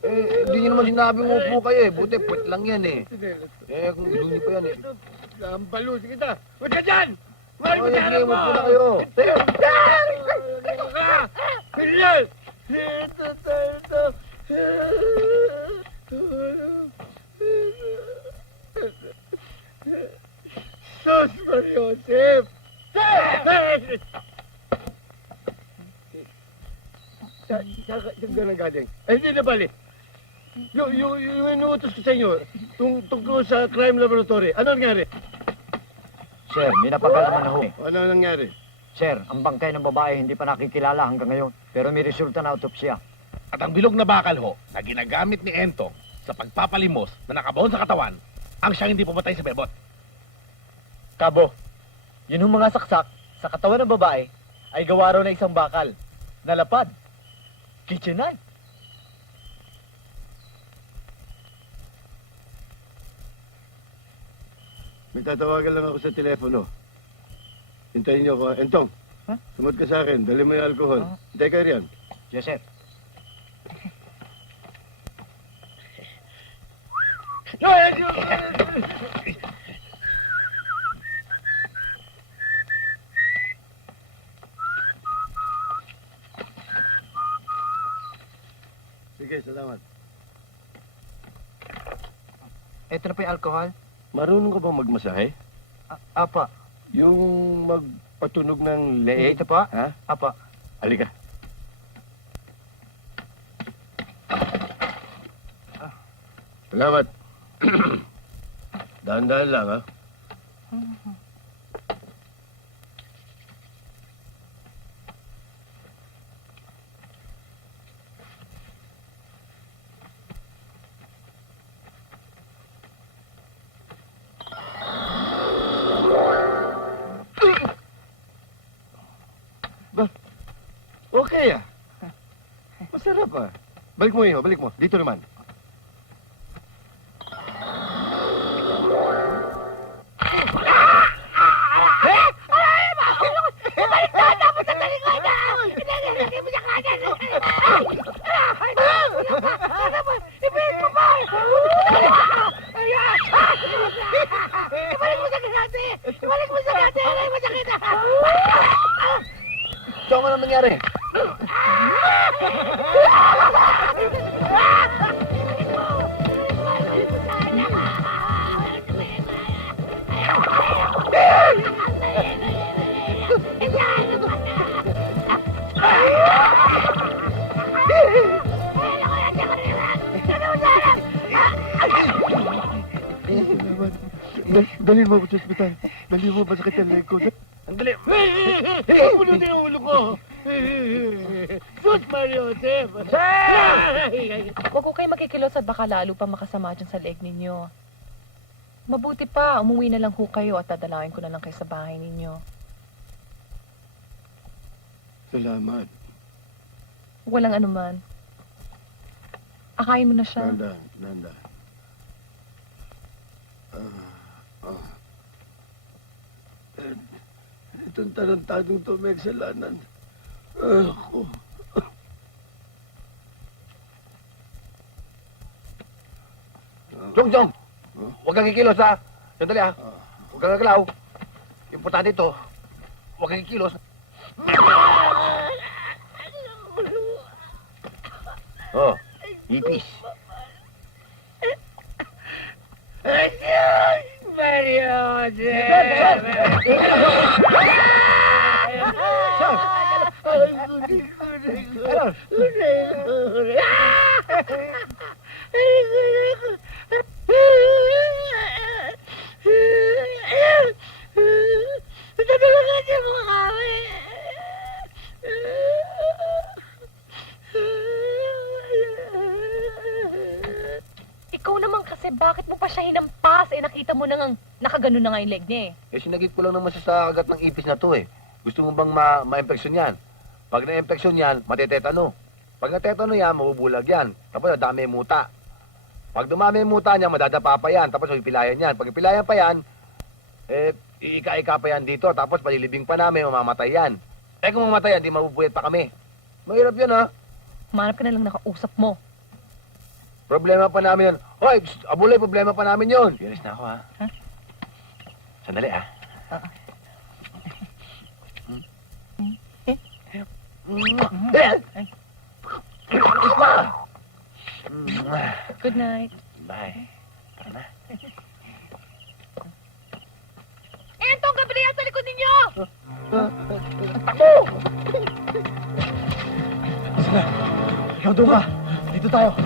Hindi nyo naman sinabing upo kayo eh. Buti, puwet lang yan eh. Kung gusto nyo pa yan eh. Ang balusin kita. Huwag ka dyan! Huwag Oh, sige, upo na kayo. Hilal! Sos Mariosep! Saan ka nang galing? Ay, hindi na bali. Yung inuutos ko sa inyo, tungkol sa crime laboratory, ano nangyari? Sir, may napagalaman na ho. Ano nangyari? Sir, ang bangkay ng babae hindi pa nakikilala hanggang ngayon. Pero may resulta na autopsya. At ang bilog na bakal ho, na ginagamit ni Entong sa pagpapalimos na nakabahon sa katawan, ang siyang hindi pumatay sa bebot. Kabo, yun yung mga saksak sa katawan ng babae ay gawa raw na isang bakal. Nalapad. Kitchen knife. May tatawagan lang ako sa telepono. Hintayin niyo ako. Entong, sumunod ka sa akin. Dali mo yung alcohol. Hintay ka riyan. Yes, sir. Sige, salamat. Ito na po yung alcohol. Marunong ka bang magmasahe? Apa. Yung magpatunog ng leeg? Ito po. Ha? Apa. Halika. Salamat. Dahan-dahan lang, ha? Okay, ah. Masarap, ah. Balik mo, Iho. Balik mo. Dito naman. Chong, ano nangyari? Ah! Dali mo ako sa ospital. Dali mo, masakit ang leg ko. Sandali. Huwag mo na tinuulo ko. Sus, Mario Joseph. Huwag ko kayo makikilos at baka lalo pa makasama dyan sa leg ninyo. Mabuti pa, umuwi na lang ho kayo at dadalawin ko na lang kayo sa bahay ninyo. Salamat. Walang anuman. Akain mo na siya. Nanda. Itong tarantadong to may kasalanan. Ako. Jong! Huwag kang kikilos, ha? Sandali, ha? Huwag kang gagalaw. Importante ito. Huwag kang kikilos. Oh, ipis. Mario Tutulungan niyo po kami. Ikaw naman kasi, bakit mo pa siya hinampas? Eh, nakita mo na ngang nakaganon na nga yung leg niya eh. Eh, sinagip ko lang naman sa kagat ng ipis na to, eh. Gusto mo bang ma-infeksyon yan? Pag na-infeksyon yan, matetetano. Pag natetano yan, mabubulag yan. Tapos nadami yung muta. Pag dumami yung muta niya, madadapa pa yan. Tapos ipilayan yan. Pag ipilayan pa yan, eh, iika-ika pa yan dito. Tapos palilibing pa namin, mamamatay yan. Eh, kung mamatay yan, di mabubuyat pa kami. Mahirap yan, ha? Humanap ka na lang nakausap mo. Problema pa namin yun. Hoy, abulay, problema pa namin yun. Bilis na ako, ha? Ha? Sandali, ha? Good night. Bye. Tara na. Entong, Gabriel, sa likod ninyo! Ikaw doon ka. Dito tayo.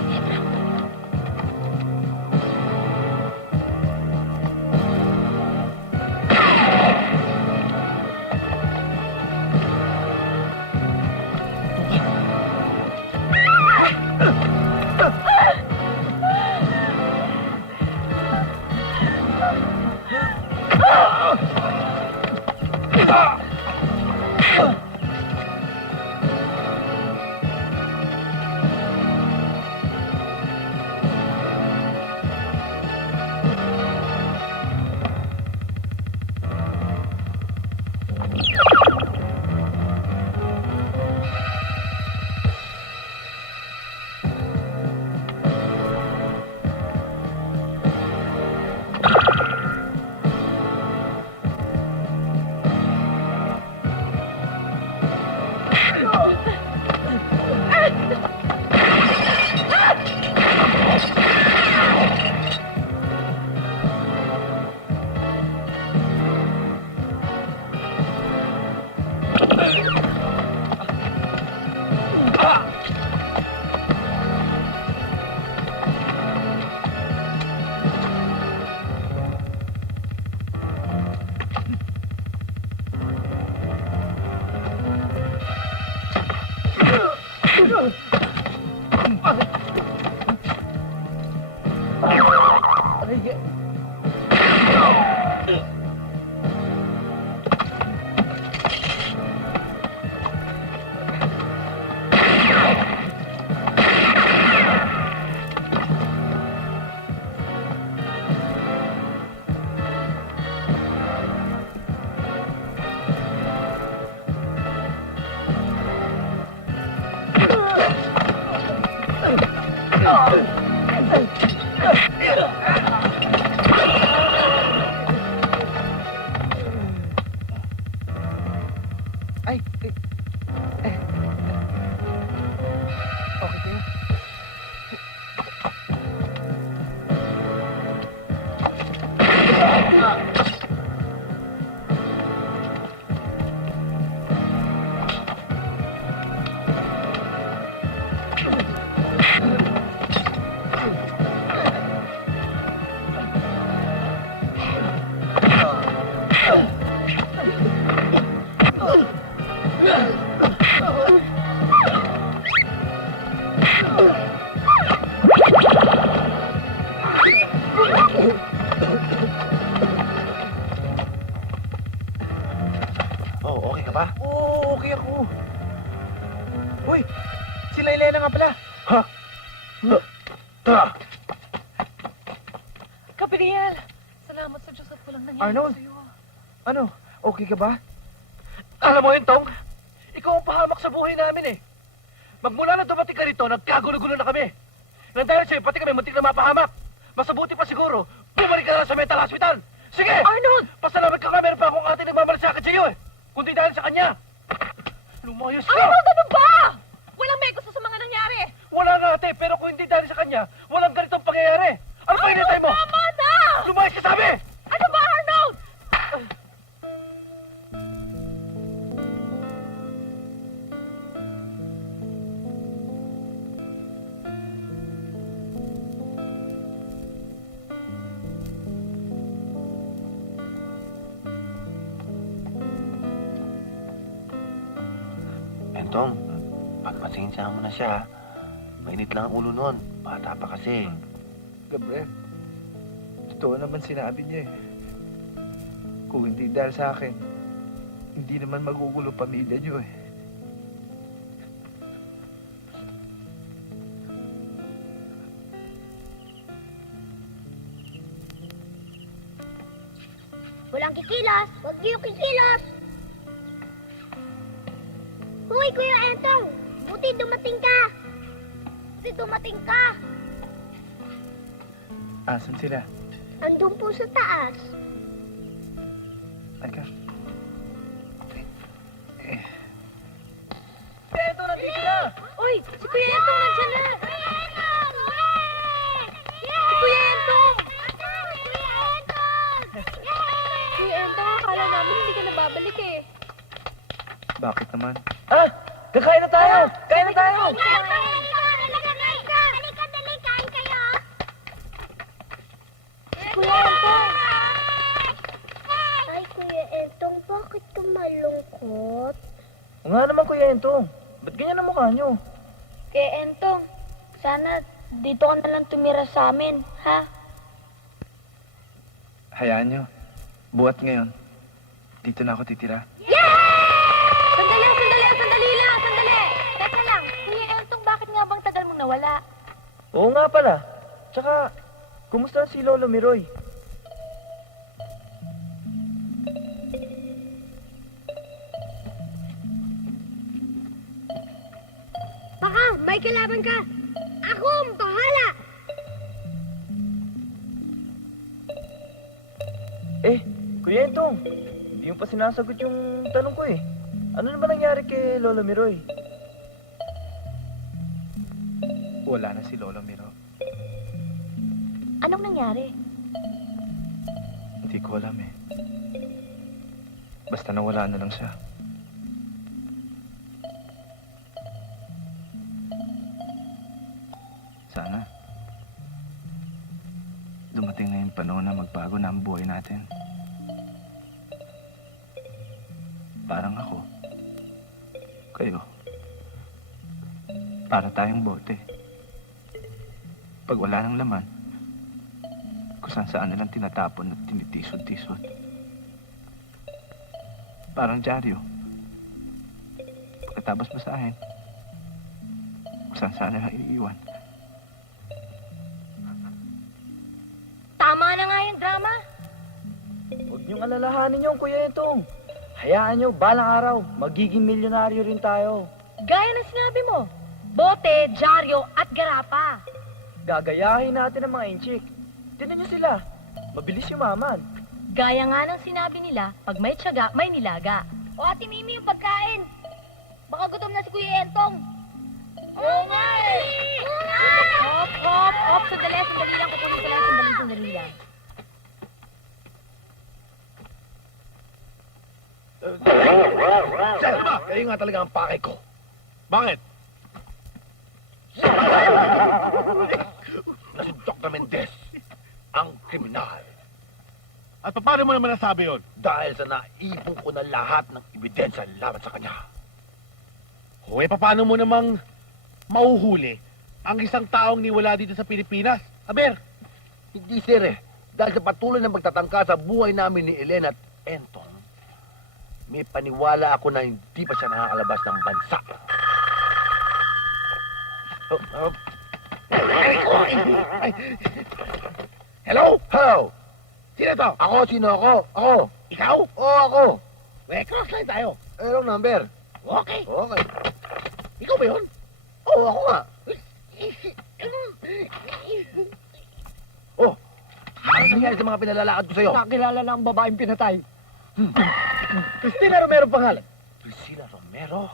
Oh, okay ka ba? Oo, okay ako. Uy, sila Elena nga pala. Ha? Tara! Gabriel! Salamat sa Diyos at walang nangyari Arnold! sa'yo. Ano, okay ka ba? Alam mo yun, Tong? Ikaw ang pahamak sa buhay namin eh. Magmula na dumating ka rito, nagkagulo-gulo na kami. Nang dahil sa'yo, pati kami muntik na mapahamak. Mas mabuti pa siguro, bumalik ka na sa mental hospital. Sige! Arnold! Pasalamat ka nga, meron pa akong ate nagmamalasakit sa'yo eh. Kundi dahil sa kanya. Lumayos ka! Arnold, ano ba? Walang may gusto sa mga nangyari. Wala na ate, pero kung hindi dahil sa kanya, walang ganitong pangyayari. Ano pa hinintay mo? Tama na! Lumayos ka sabi! Ano ba, Arnold? Entong, pagpasensyahan mo na siya. Mainit lang ang ulo nun. Bata pa kasi. Gabriel, totoo naman sinabi niya eh. Kung hindi dahil sa akin, hindi naman magugulo pamilya niyo eh. Walang kikilos! Huwag niyo kikilos! Hoy, Kuya Entong! Buti dumating ka! Buti dumating ka! Asan sila? Andun po sa taas. Ay ka. Eto, nandito na! Uy, si Kuya Entong nandiyan na! Si Kuya Entong! Kuya Entong, akala namin hindi ka nababalik eh. Bakit naman? Ah! Kakain na tayo! Kain na tayo! Halika, dali, kain kayo! Kuya Entong! Ay, Kuya Entong, bakit ka malungkot? O nga naman, Kuya Entong. Ba't ganyan ang mukha niyo? Kuya Entong, sana dito ka na lang tumira sa amin, ha? Hayaan nyo. Buhat ngayon. Dito na ako titira. Sandali lang! Teka lang, Kuya Entong, bakit nga bang tagal mong nawala? Oo nga pala. Tsaka, kumusta si Lolo Miroy? Baka may kalaban ka. Ako ang bahala. Eh, Kuya Entong, hindi mo pa sinasagot yung tanong ko eh. Ano naman nangyari kay Lolo Miroy? Wala na si Lolo Miro. Anong nangyari? Hindi ko alam eh. Basta nawala na lang siya. Sana. Dumating na yung panahon na magbago na ang buhay natin. Parang ako. Kayo. Para tayong bote. Pag wala ng laman, kung saan na lang tinatapon at tinitisod-tisod. Parang dyaryo. Pagkatapos basahin, kung saan na lang iiwan. Tama na nga yung drama. Huwag niyong alalahanin yung Kuya Entong. Hayaan niyo, balang araw, magiging milyonaryo rin tayo. Gaya ng sinabi mo, bote, dyaryo, at garapa. Gagayahin natin ang mga inchik. Tignan niyo sila, mabilis yumaman. Gaya nga ng sinabi nila, pag may tiyaga, may nilaga. O Ate Mimi, yung pagkain. Baka gutom na si Kuya Entong. Oo nga eh. Hop, sandali lang, kukunin ko lang, sandali lang. Selma, kayo nga talaga ang pakay ko. Bakit? Na si Dr. Mendez, ang kriminal. At paano mo naman nasabi yon? Dahil sa naipon ko na lahat ng ebidensya laban sa kanya. Hoy, paano mo namang mauhuli ang isang taong niwala dito sa Pilipinas. Aber, Hindi, sir eh. Dahil sa patuloy na pagtatangka sa buhay namin ni Elena at Entong, may paniwala ako na hindi pa siya nakakalabas ng bansa. hello? Hello! Sino to? Ako, sino ako? Ako! Ikaw? Oo, ako! May crossline tayo. Anong number? Okay. Okay. Ikaw ba yun? Oo, ako nga. Oh, ano nangyari sa mga pinalalakad ko sa'yo? Nakilala na ang babaeng pinatay. Christina Romero pangalan. Priscilla Romero?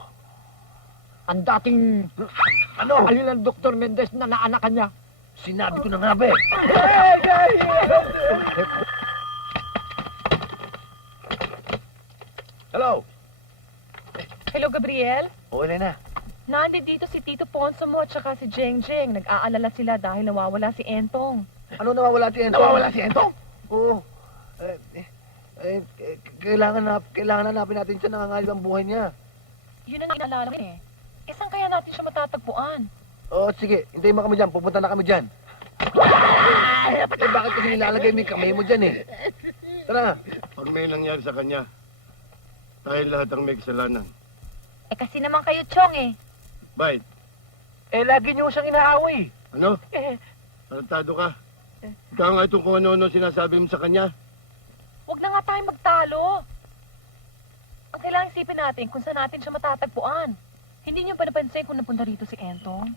Ang dating Ano? ayun ang Dr. Mendez na naanakan niya. Sinabi ko na nga, be. Hello? Hello, Gabriel? O, Elena. Nandito si Tito Ponso mo at saka si Jeng Jeng. Nag-aalala sila dahil nawawala si Entong. Ano nawawala si Entong? Nawawala si Entong? Oo. Kailangan hanapin natin siya, nangangalib ang buhay niya. Yun ang inaalala ko eh. Eh, saan kaya natin siya matatagpuan? Oo, sige. Hintayin mo kami dyan. Pupunta na kami dyan. Bakit kasi nilalagay mo yung kamay mo dyan eh? Tara. Pag may nangyari sa kanya, tayo lahat ang may kasalanan. Eh kasi naman kayo, Chong eh. Bait. lagi niyo siyang inaaway. Ano? Tarantado ka. Ikaw nga itong kung ano-ano sinasabi mo sa kanya. Huwag na nga tayong magtalo. Ang kailangang isipin natin kung saan natin siya matatagpuan. Hindi niyo ba napansin kung napunta rito si Entong?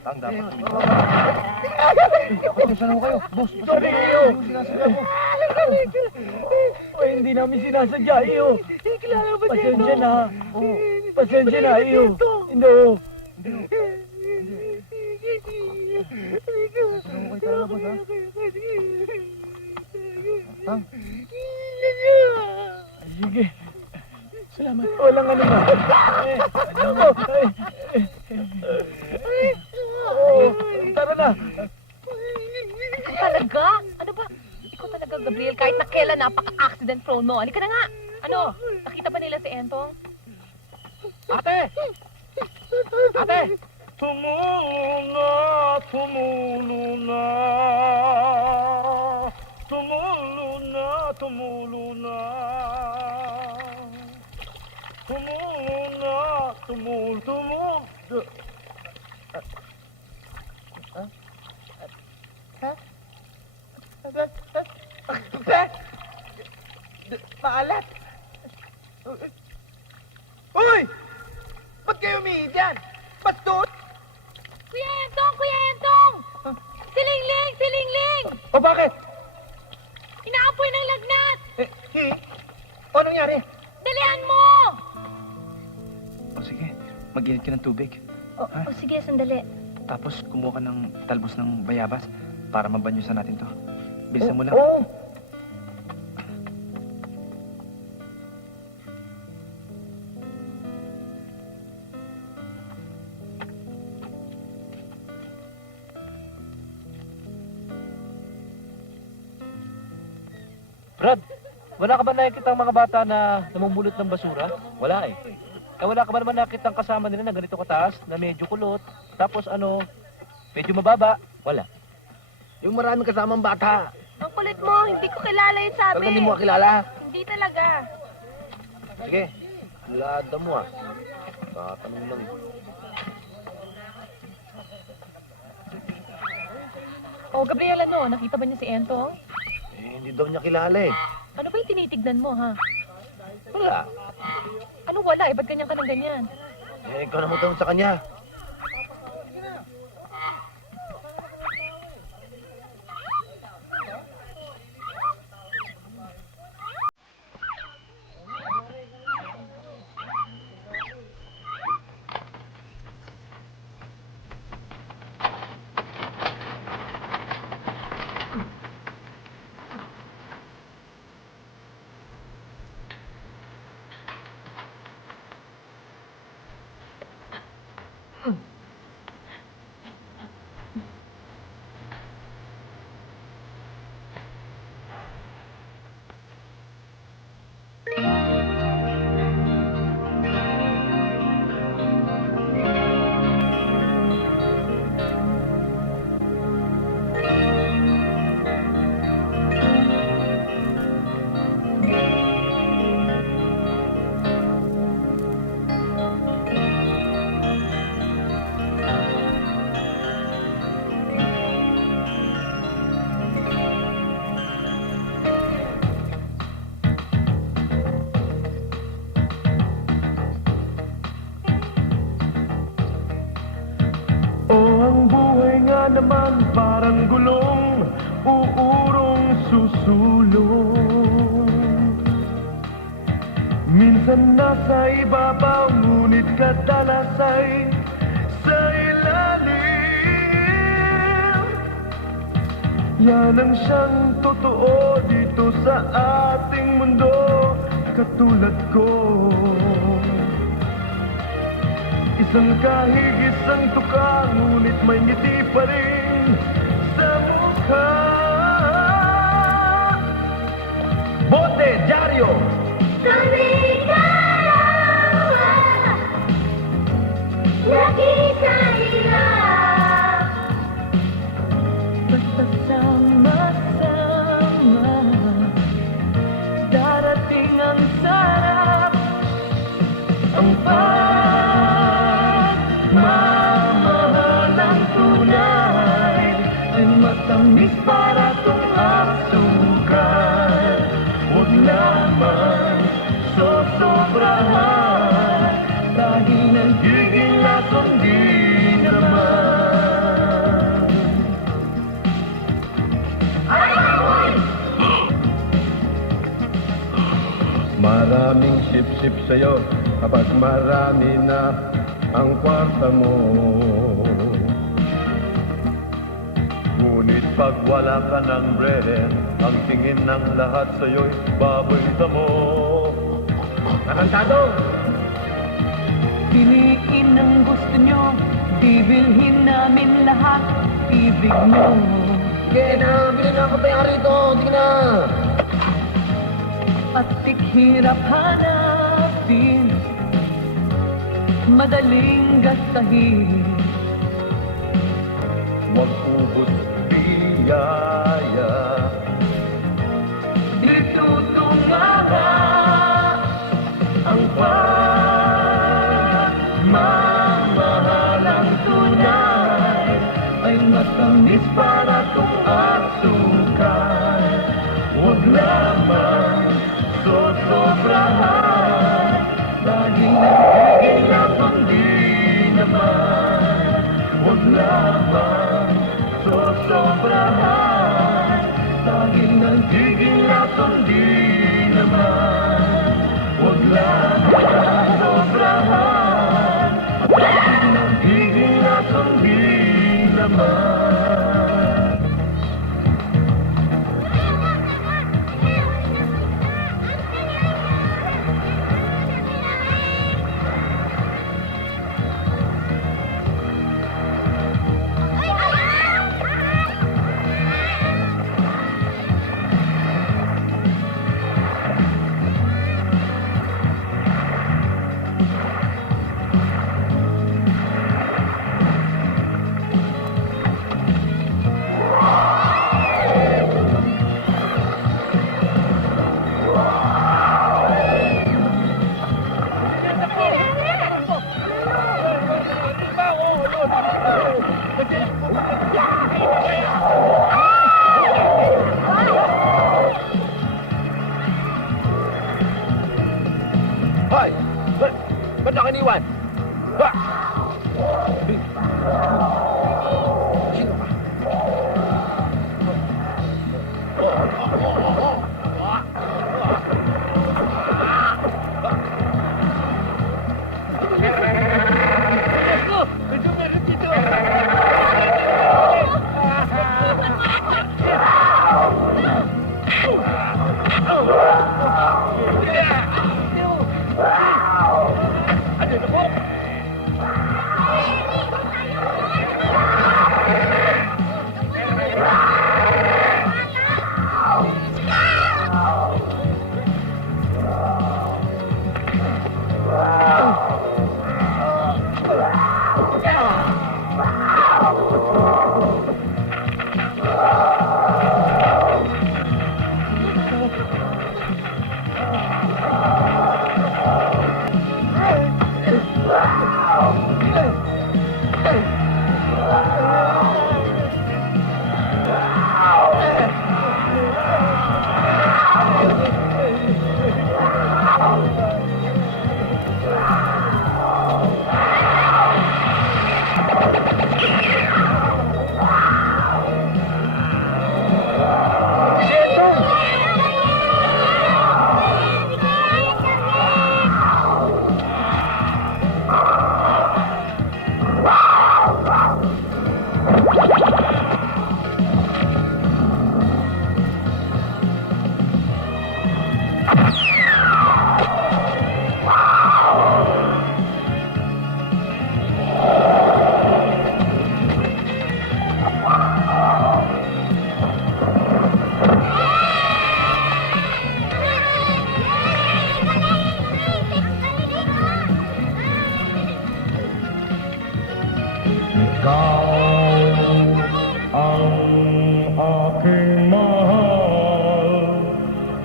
Saan kayo? Boss, sorry kayo. O, hindi namin sinasadya, iyo. Pasensya na. Pasensya na, iyo. Hindi, oh. Sige. Salamat. Walang ano na. Tara na. Ikaw talaga? Ano ba? Ikaw talaga, Gabriel, kahit na kailan napaka-accident prone mo. Halika na nga. Ano? Nakita ba nila si Entong? Ate! Ate! Tumulo na, tumulo na. Tumulo na, tumulo na. Tumulo na, tumulo. Maalat! Uy! Ba't kayo umihi dyan? Bastos! Kuya Entong! Kuya Entong! Silingling! Silingling! O bakit? Inaapoy ng lagnat! O nangyari? Dalihan mo! O sige, mag-init ka ng tubig. O sige, sandali. Tapos kumuha ka ng talbos ng bayabas para mabanyusan natin to. Bilisan mo lang. Oo! Brad, wala ka ba nakikita ang mga bata na namumulot ng basura? Wala eh. Wala ka ba naman nakikita ang kasama nila na ganito kataas, na medyo kulot, tapos medyo mababa? Wala. Yung maraming kasamang bata. Ang kulit mo, hindi ko kilala yung sabi. Talagang hindi mo kakilala. Hindi talaga. Sige. Lada mo ah. Tatanong lang. Oh, Gabriel, ano? Nakita ba niya si Entong? Hindi daw niya kilala eh. Ano ba yung tinitignan mo, ha? Wala. Ano wala? Eh, ba't ganyan ka ng ganyan? Ikaw na mo tanong sa kanya. naman parang gulong, uurong susulong. Minsan nasa ibabaw, ngunit kadalas ay sa ilalim. Yan ang siyang totoo dito sa ating mundo, katulad ko. Isang kahig, isang tuka, ngunit may ngiti pa rin sa mukha. Bote, dyaryo! Basta sama-sama, darating ang sarap, ang pagmamahal ng tunay ay matamis para tong asukal. Huwag naman sosobrahan, dahil nagiging lasong di naman. Maraming sip-sip sa'yo kapag marami na ang kwarta mo. Ngunit pag wala ka ng bread, ang tingin ng lahat sa'yo'y baboy damo. Nakantado! Piliin ang gusto nyo, bibilhin namin lahat, ibig nyo. Sige na, bilhin na ako tayo rito. Sige na. At hirap hanapin, madaling gastahin. Huwag ubos biyaya. Dito tumama ang pagmamahal ang tunay ay matamis para tong asukal. Huwag naman sosobrahan, dahil nagiging lasong di naman. Huwag naman sosobrahan, dahil nagiging lasong di naman. Huwag naman sobrahan, dahil nagiging lasong di naman. Hoy! Ba't nakiniwan? Ba? Sino ka? Ikaw ang aking mahal,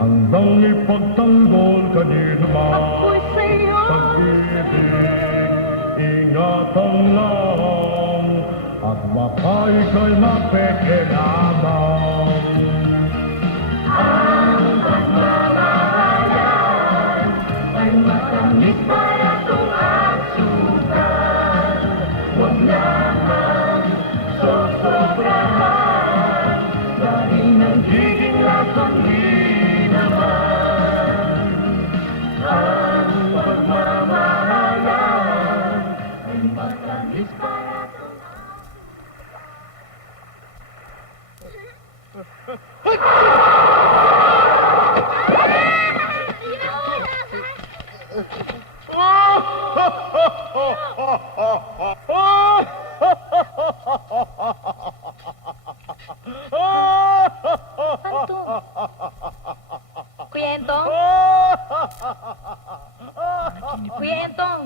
hanggang ipagtanggol kanino man. Ako'y sa'yo. Pag-ibig, ingatan lang, at baka ika'y mapekinabang. Ang pagmamahalan ay matamis para kung asukan. Huwag lamang sosobrahan, dahil nagiging lasang di naman. Ang pagmamahalan ay matamis para kung Ano to? Kuya Entong? Kuya Entong!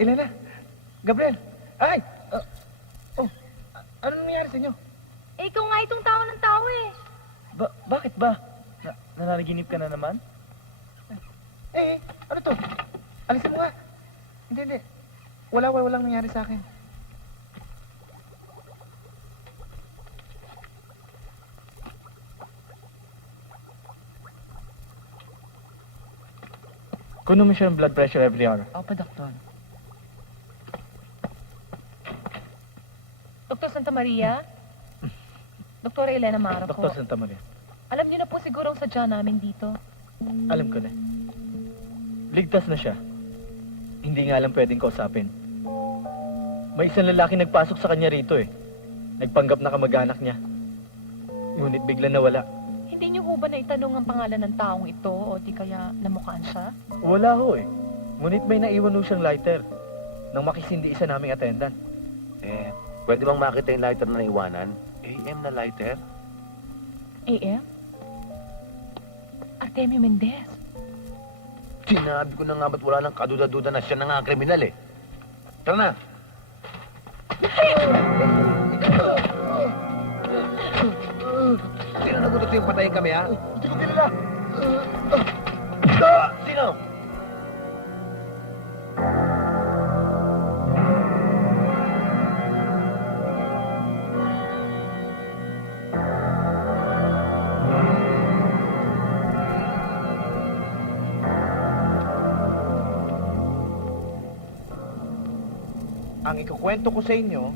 Elena, Gabriel, ay! Ano nangyari sa inyo? Eh, ikaw nga itong tao ng tao eh. Bakit ba? Nananaginip ka na naman? Ano to? Alisin mo nga. Hindi. Walang nangyari sa akin. Kuno mo siya ng blood pressure every hour. Opo, Doktor. Dr. Santa Maria? Dr. Elena Mara po. Dr. Santa Maria. Alam niyo na po siguro ang sadya namin dito. Alam ko na. Ligtas na siya. Hindi nga lang pwedeng kausapin. May isang lalaki nagpasok sa kanya rito eh. Nagpanggap na kamag-anak niya. Ngunit bigla nawala. Hindi niyo ho ba naitanong ang pangalan ng taong ito o di kaya namukhaan siya? Wala ho eh. Ngunit may naiwan ho siyang lighter nang makisindi isa naming attendant. Pwede bang makita yung lighter na naiwanan? AM na lighter? AM? Artemio Mendez. Sinabi ko na nga ba't wala nang kaduda-duda na siya na nga ang kriminal eh. Tara na! Sino nagutot yung patayin kami ha? Hindi ko kilala. Sino? Ang ikukwento ko sa inyo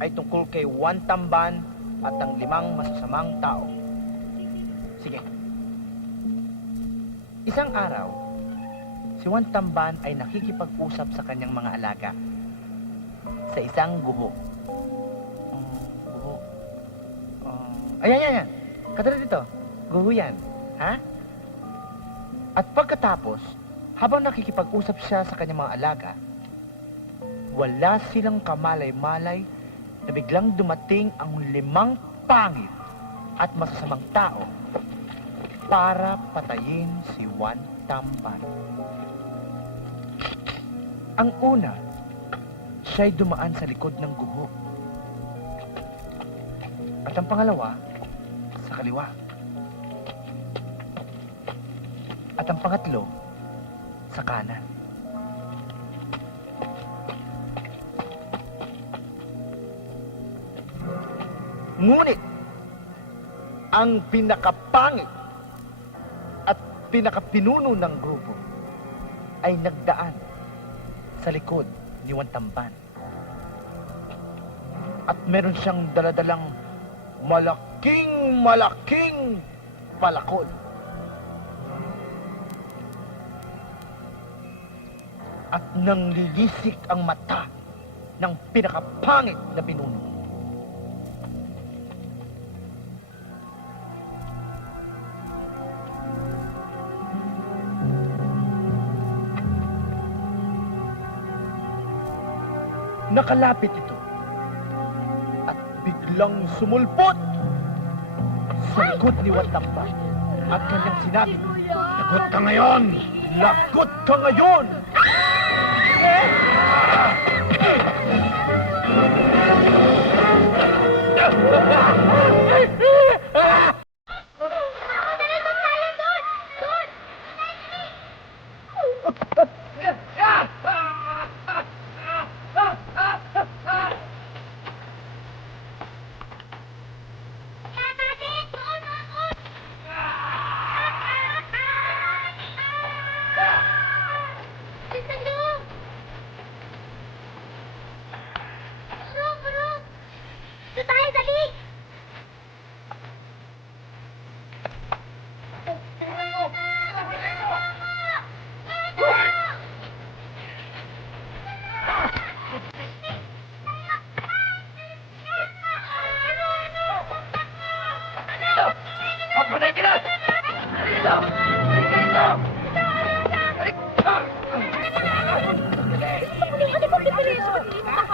ay tungkol kay Juan Tamban at ang 5 masasamang tao. Sige. Isang araw, si Juan Tamban ay nakikipag-usap sa kanyang mga alaga sa isang guho. Guho. Ayan. Katulad dito. Guho yan. Ha? At pagkatapos, habang nakikipag-usap siya sa kanyang mga alaga, wala silang kamalay-malay na biglang dumating ang 5 pangit at masasamang tao para patayin si Juan Tamban. Ang una, siya'y dumaan sa likod ng guho. At ang pangalawa, sa kaliwa. At ang pangatlo, sa kanan. Ngunit, ang pinakapangit at pinakapinuno ng grupo ay nagdaan sa likod ni Juan Tamban. At meron siyang daladalang malaking palakol. At nanglilisik ang mata ng pinakapangit na pinuno. Nakalapit ito at biglang sumulpot sa likod ni Juan Tamban at kanyang sinabi, Lagot ka ngayon! "Lagot ka ngayon!"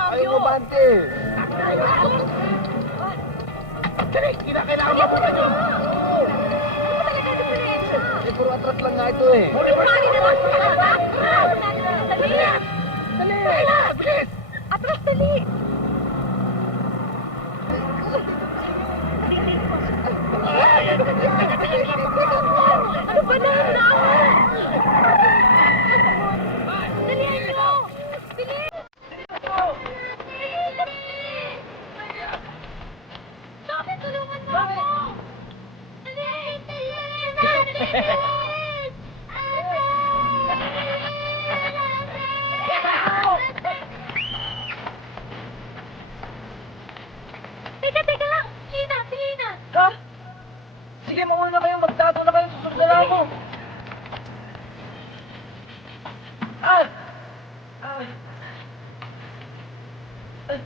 Ayaw mabante. Dali, kailangan mabukan nyo. Eh, puro atras lang nga ito eh. Dali! Bilis! Atras, dali! Ano ba na? Dalihan nyo! Bilis! Sabi, tulungan mo ako! Dali! Teka lang! Sina! Ha? Sige, mauna kayo. Magtato na kayo. Susundan ako. Ah! Ah! Ah!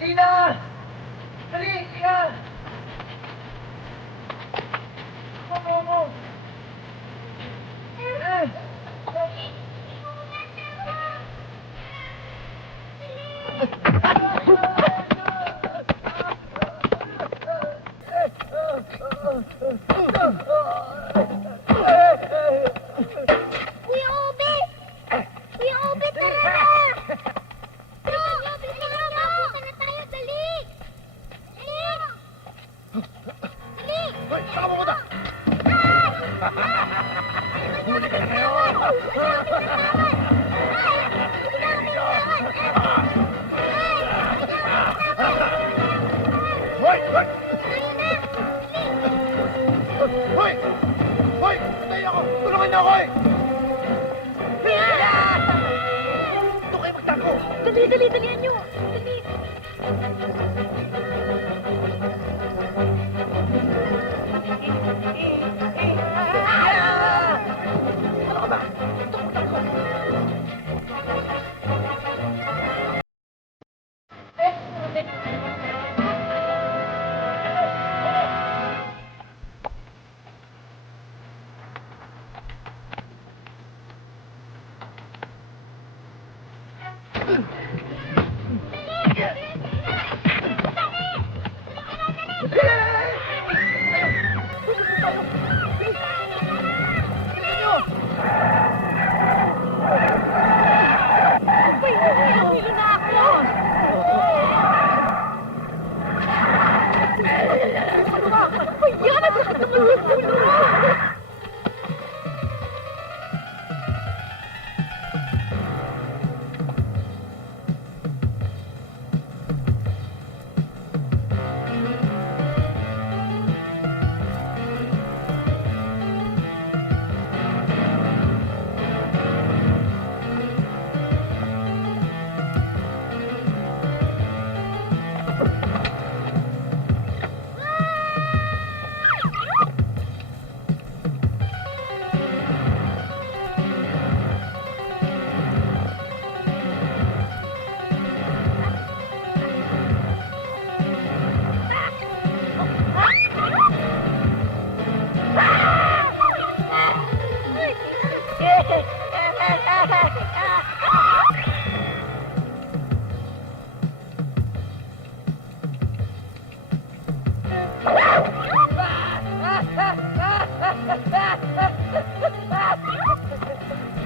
Ina! Dali! Ina! Ako. Ah! Kuya Obe! Kuya Obe, tara na! Mabutan na tayo, dali! Dali! Hoy, saka mo muna! Huli ka na kayo! Hoy! Hoy! Hoy! Hoy! Patay ako! Tulungan niyo ako eh! Ito kayo magtago! Dalihan nyo! Dali! Ano ka ba? Hilo na ako! Ano ba? Yan! Ang sakit naman yung ulo!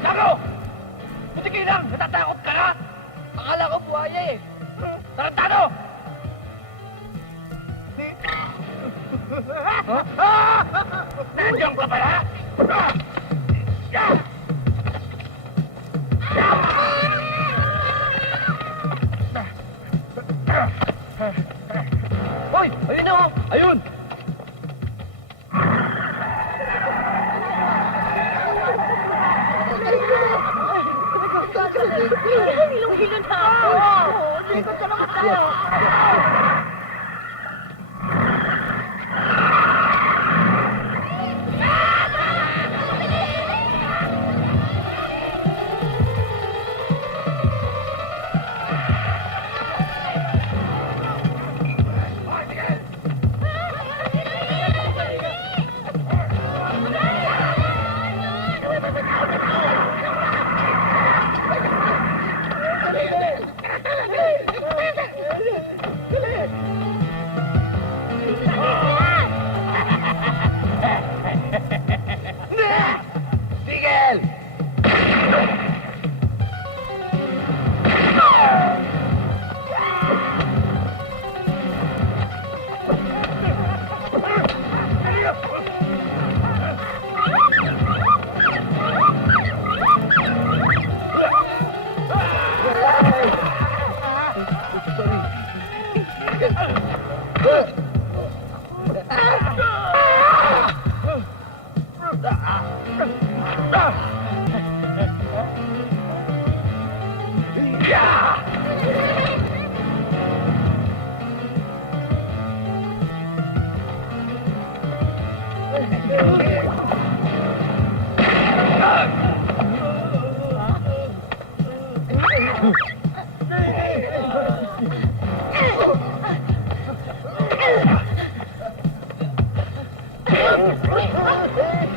Tago! Butiki lang! Natatakot ka na! Akala ko buhaya eh! Tarantado! Nandiyan ka pala? Hoy! Ayun na oh! Ayun! Hilong-hilo na ako! Likod ka naman tayo!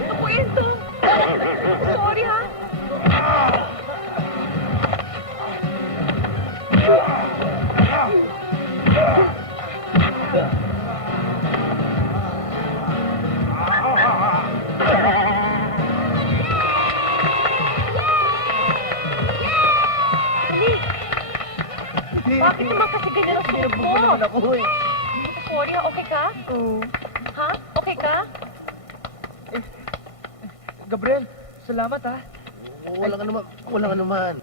Ako, Entong. Sorry, ha? Bakit naman kasi ganyan ang suot mo? Sorry, ha? Okay ka? Ha? Okay ka? Gabriel, salamat ha. Wala ka naman. Wala ka naman.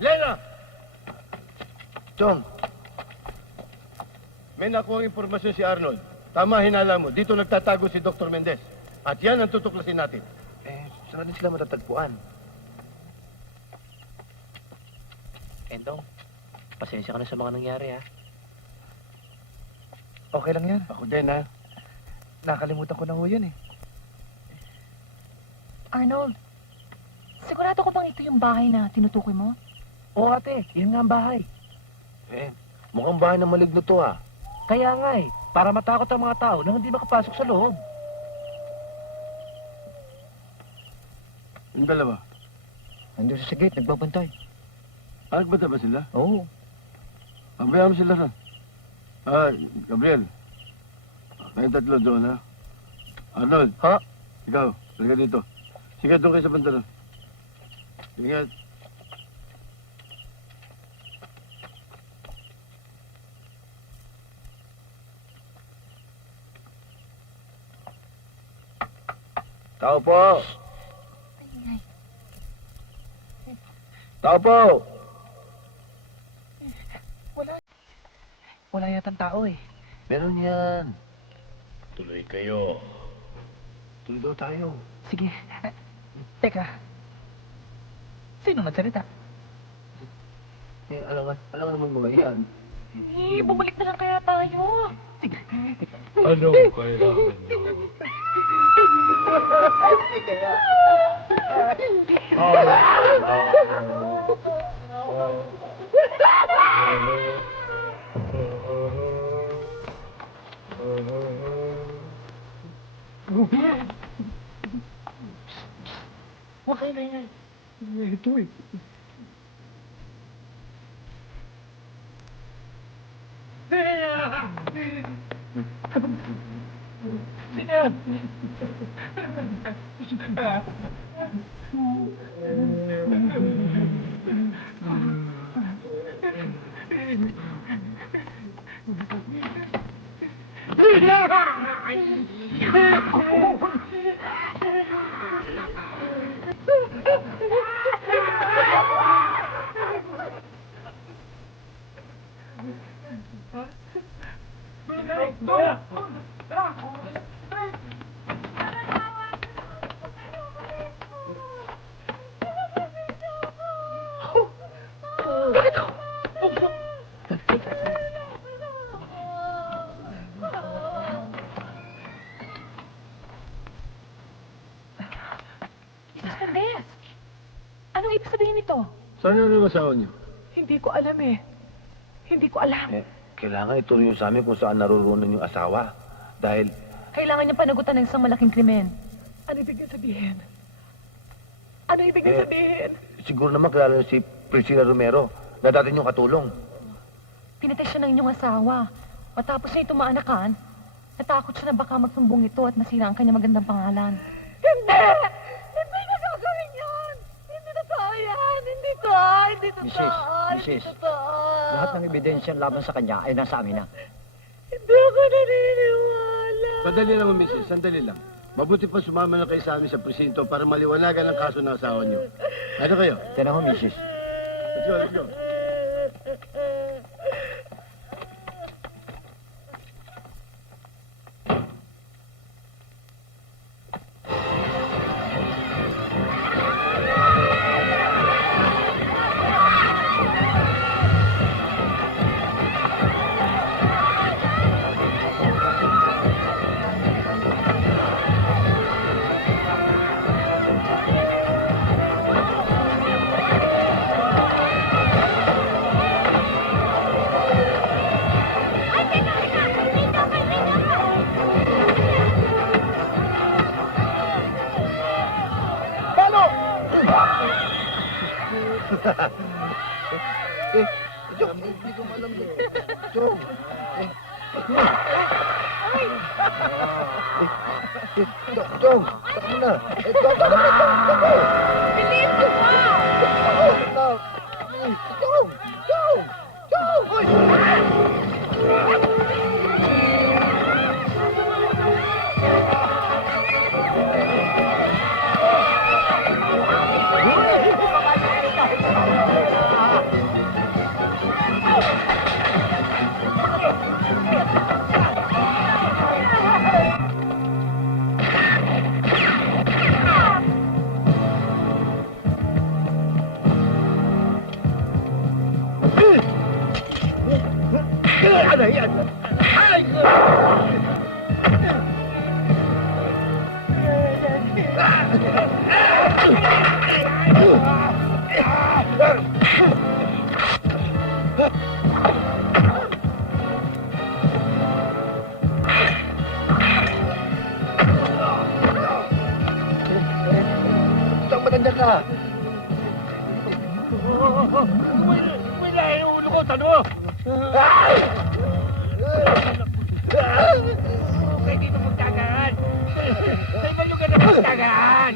Elena! Chong, May nakuha impormasyon si Arnold. Tama hinala mo, dito nagtatago si Dr. Mendez. At yan ang tutuklasin natin. saan natin sila matatagpuan? Entong, pasensya ka na sa mga nangyari, ha? Okay lang yan. Ako din, ha? Nakalimutan ko na ho yan eh. Arnold, sigurado ko bang ito yung bahay na tinutukoy mo? Oo ate, yan nga ang bahay. Mukhang bahay ng maligno to, ha? Kaya nga eh, para matakot ang mga tao nang hindi makapasok sa loob. Yung dalawa. Nandun sa gate, nagbabantay. Nagbata ba sila? Oo. Pabayaan mo sila ron. Gabriel. Kayong tatlo doon, ha? Arnold. Ha? Ikaw, talaga dito. Sige, doon kayo sa pantalon. Ingat. Tao po! Tao po! Wala yatang tao eh. Meron yan. Tuloy kayo. Tuloy daw tayo. Sige. Teka. Sino nagsalita? Alam nga naman mga yan. Bumalik na lang kaya tayo. Ano kailangan nyo? Huwag kayo na yan. Ito eh. Mendez, anong ibig sabihin nito? Saan yun yung asawa niyo? Hindi ko alam eh. Hindi ko alam. Kailangan ituro sa amin kung saan narurunan yung asawa. Dahil, Kailangan niyang panagutan ng isang malaking krimen. Ano ibig niya sabihin? Ano ibig niya sabihin? siguro naman kilala niyo si Priscilla Romero na dati niyong katulong. Pinatay siya ng inyong asawa. Matapos niya ito maanakan, natakot siya na baka magsumbong ito at masira ang kanyang magandang pangalan. Hindi! Hindi na gagawin yun! Hindi totoo yan! Hindi to! Hindi totoo! Mrs. Lahat ng ebidensya laban sa kanya ay nasa amin na. Hindi ako naniniwala! Sandali lang, Mrs. Sandali lang. Mabuti pa sumama na kayo sa amin sa presinto para maliwanagan ang kaso ng asawa niyo. Ano kayo? Tiyan ako, Mrs. Let's go, let's go. Chong, hindi ko malam yun. Chong. Chong, saka mo na. Chong, Bilis mo pa! Chong, Chong, Chong. Ano yan? Ay! Chong, matanda ka. Wala yung ulo ko, tano! Okay, dito magkagaan. Sa iba yung ganun magkagaan.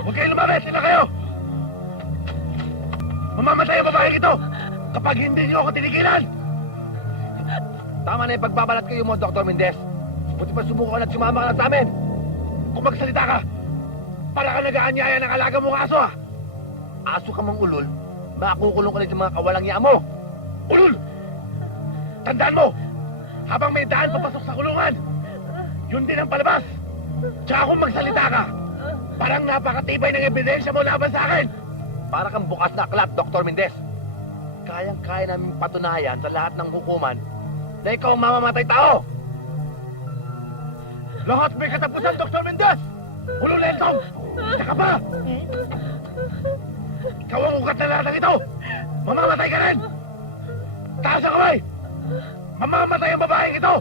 Huwag kayo lumabas! Sila kayo! Mamamatay ang babaeng ito kapag hindi niyo ako tinigilan! Tama na yung pagbabalat kayo mo, Dr. Mendez. Buti pa sumuko ka at sumama ka na sa amin. Kung magsalita ka, para ka nag-aanyaya ng alaga mong aso, ha? Aso ka mang ulol, makukulong ka rin sa mga kawalang niya mo. Ulul! Tandaan mo, habang may daan papasok sa kulungan, yun din ang palabas. Tsaka kung magsalita ka, parang napakatibay ng ebidensya mo laban sa akin. Para kang bukas na aklat, Dr. Mendez. Kayang-kaya namin patunayan sa lahat ng hukuman na ikaw ang mamamatay tao. Lahat may katapusan, Dr. Mendez! Ulul Lentong! Tsaka pa! Ikaw ang ugat na lahat ng ito! Mamamatay ka rin! Taas ang kamay! Mamamatay ang babaeng ito!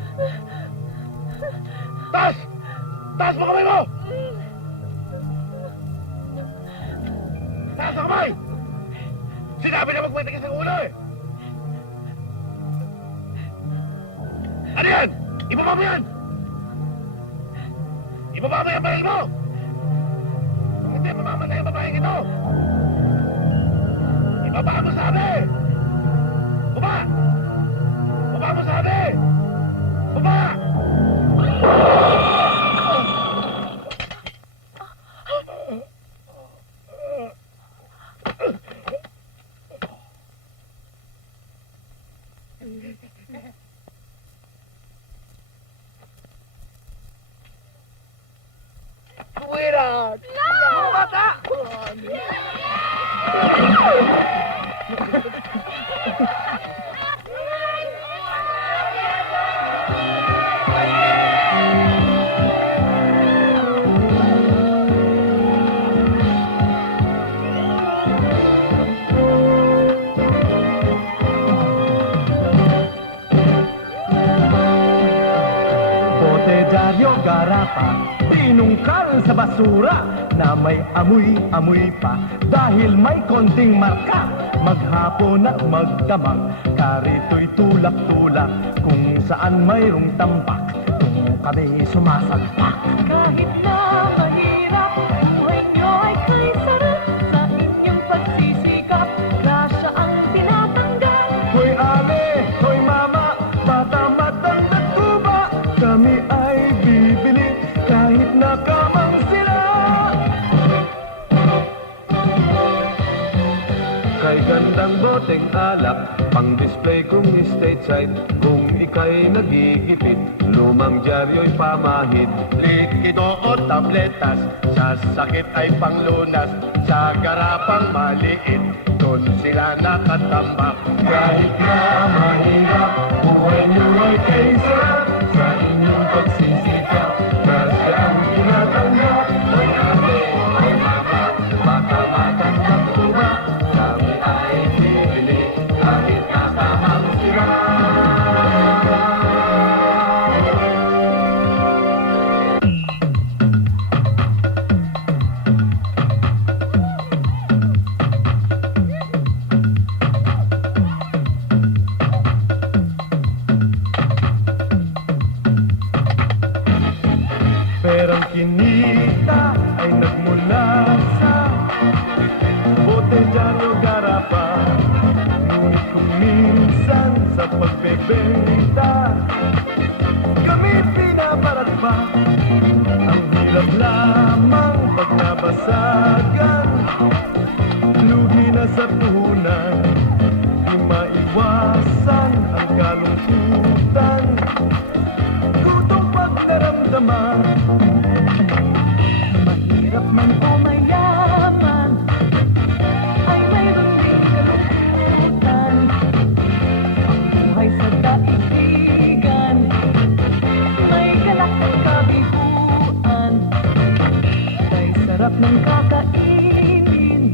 Taas! Taas mo kamay mo! Taas ang kamay! Sinabi na magmatigas ang ulo eh! Ano yan? Ibaba mo yan! Ibaba mo yung baril mo! Kung hindi, mamamatay ang babaeng ito! Ibaba mo sabi! Baba! Baba mo sabi! Baba! Tuwiran! No! Bata! Bote dyaryo garapa, tinungkal sa basura na may amoy-amoy pa dahil may konting marka. Maghapon at magdamag, karito'y tulak-tulak kung saan mayroong tambak, kung kami sumasalpak. Kahit na mahirap, buhay nyo ay kay sarap. Sa inyong pagsisikap, grasya ang tinatanggap. Hoy ale, hoy mama, bata matanda tuba, kami ay bibili kahit nakamang sila. Kay gandang boteng alak, pang display kung stateside, kung ika'y nagigipit, lumang dyaryo'y pamahid. Likido o tabletas, sa sakit ay panglunas, sa garapang maliit, doon sila natatambak. Kahit na mahirap, buhay niyo ay kay sarap, sa inyong pagsisikap, kasi ang tinatanggap. Ay ate, ay mama, baka matandang tuba, kami ay bibili kahit nakamang sira. Perang kinita ay nagmula sa bote dyaryo garapa. Ngunit kung minsan sa pagbebenta kami pinaparat pa, ang hirap lamang pag nabasagan, lugi na sa puhunan, di maiwasan ang kalungkutan, gutong pag naramdaman. Mahirap man o mayaman, ay mayroon ding kalungkutan. Ang buhay sa daigdigan, may galak at kabiguan. Kay sarap ng kakainin,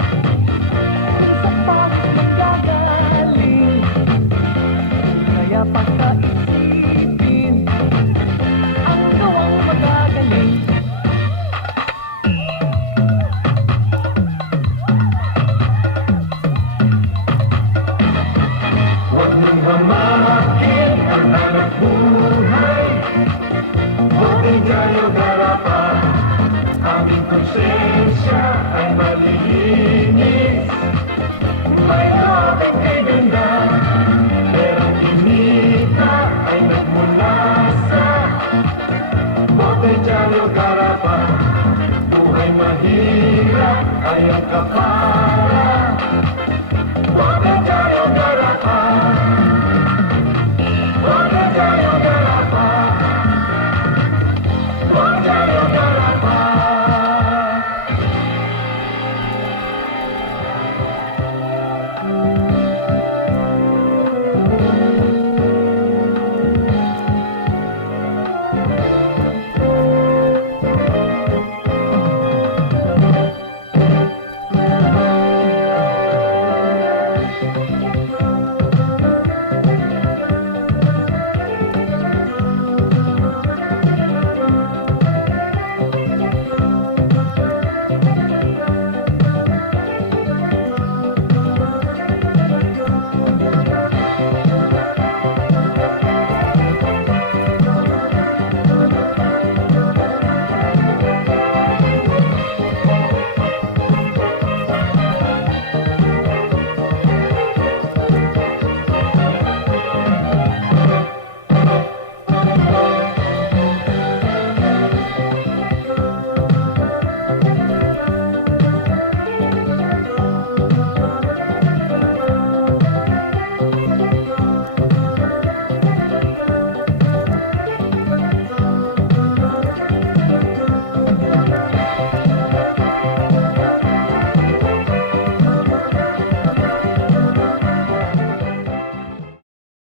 kung sa pagod manggagaling. Kaya pagkaisipin, ang gawang magagaling. Huwag niyong hamakin ang hanap buhay, bote dyaryo garapa, aming konsensya ay malilinis. May ating kay ganda, perang inita ay nagmula sa bote dyaryo garapa. Buhay mahirap ay ang kapal.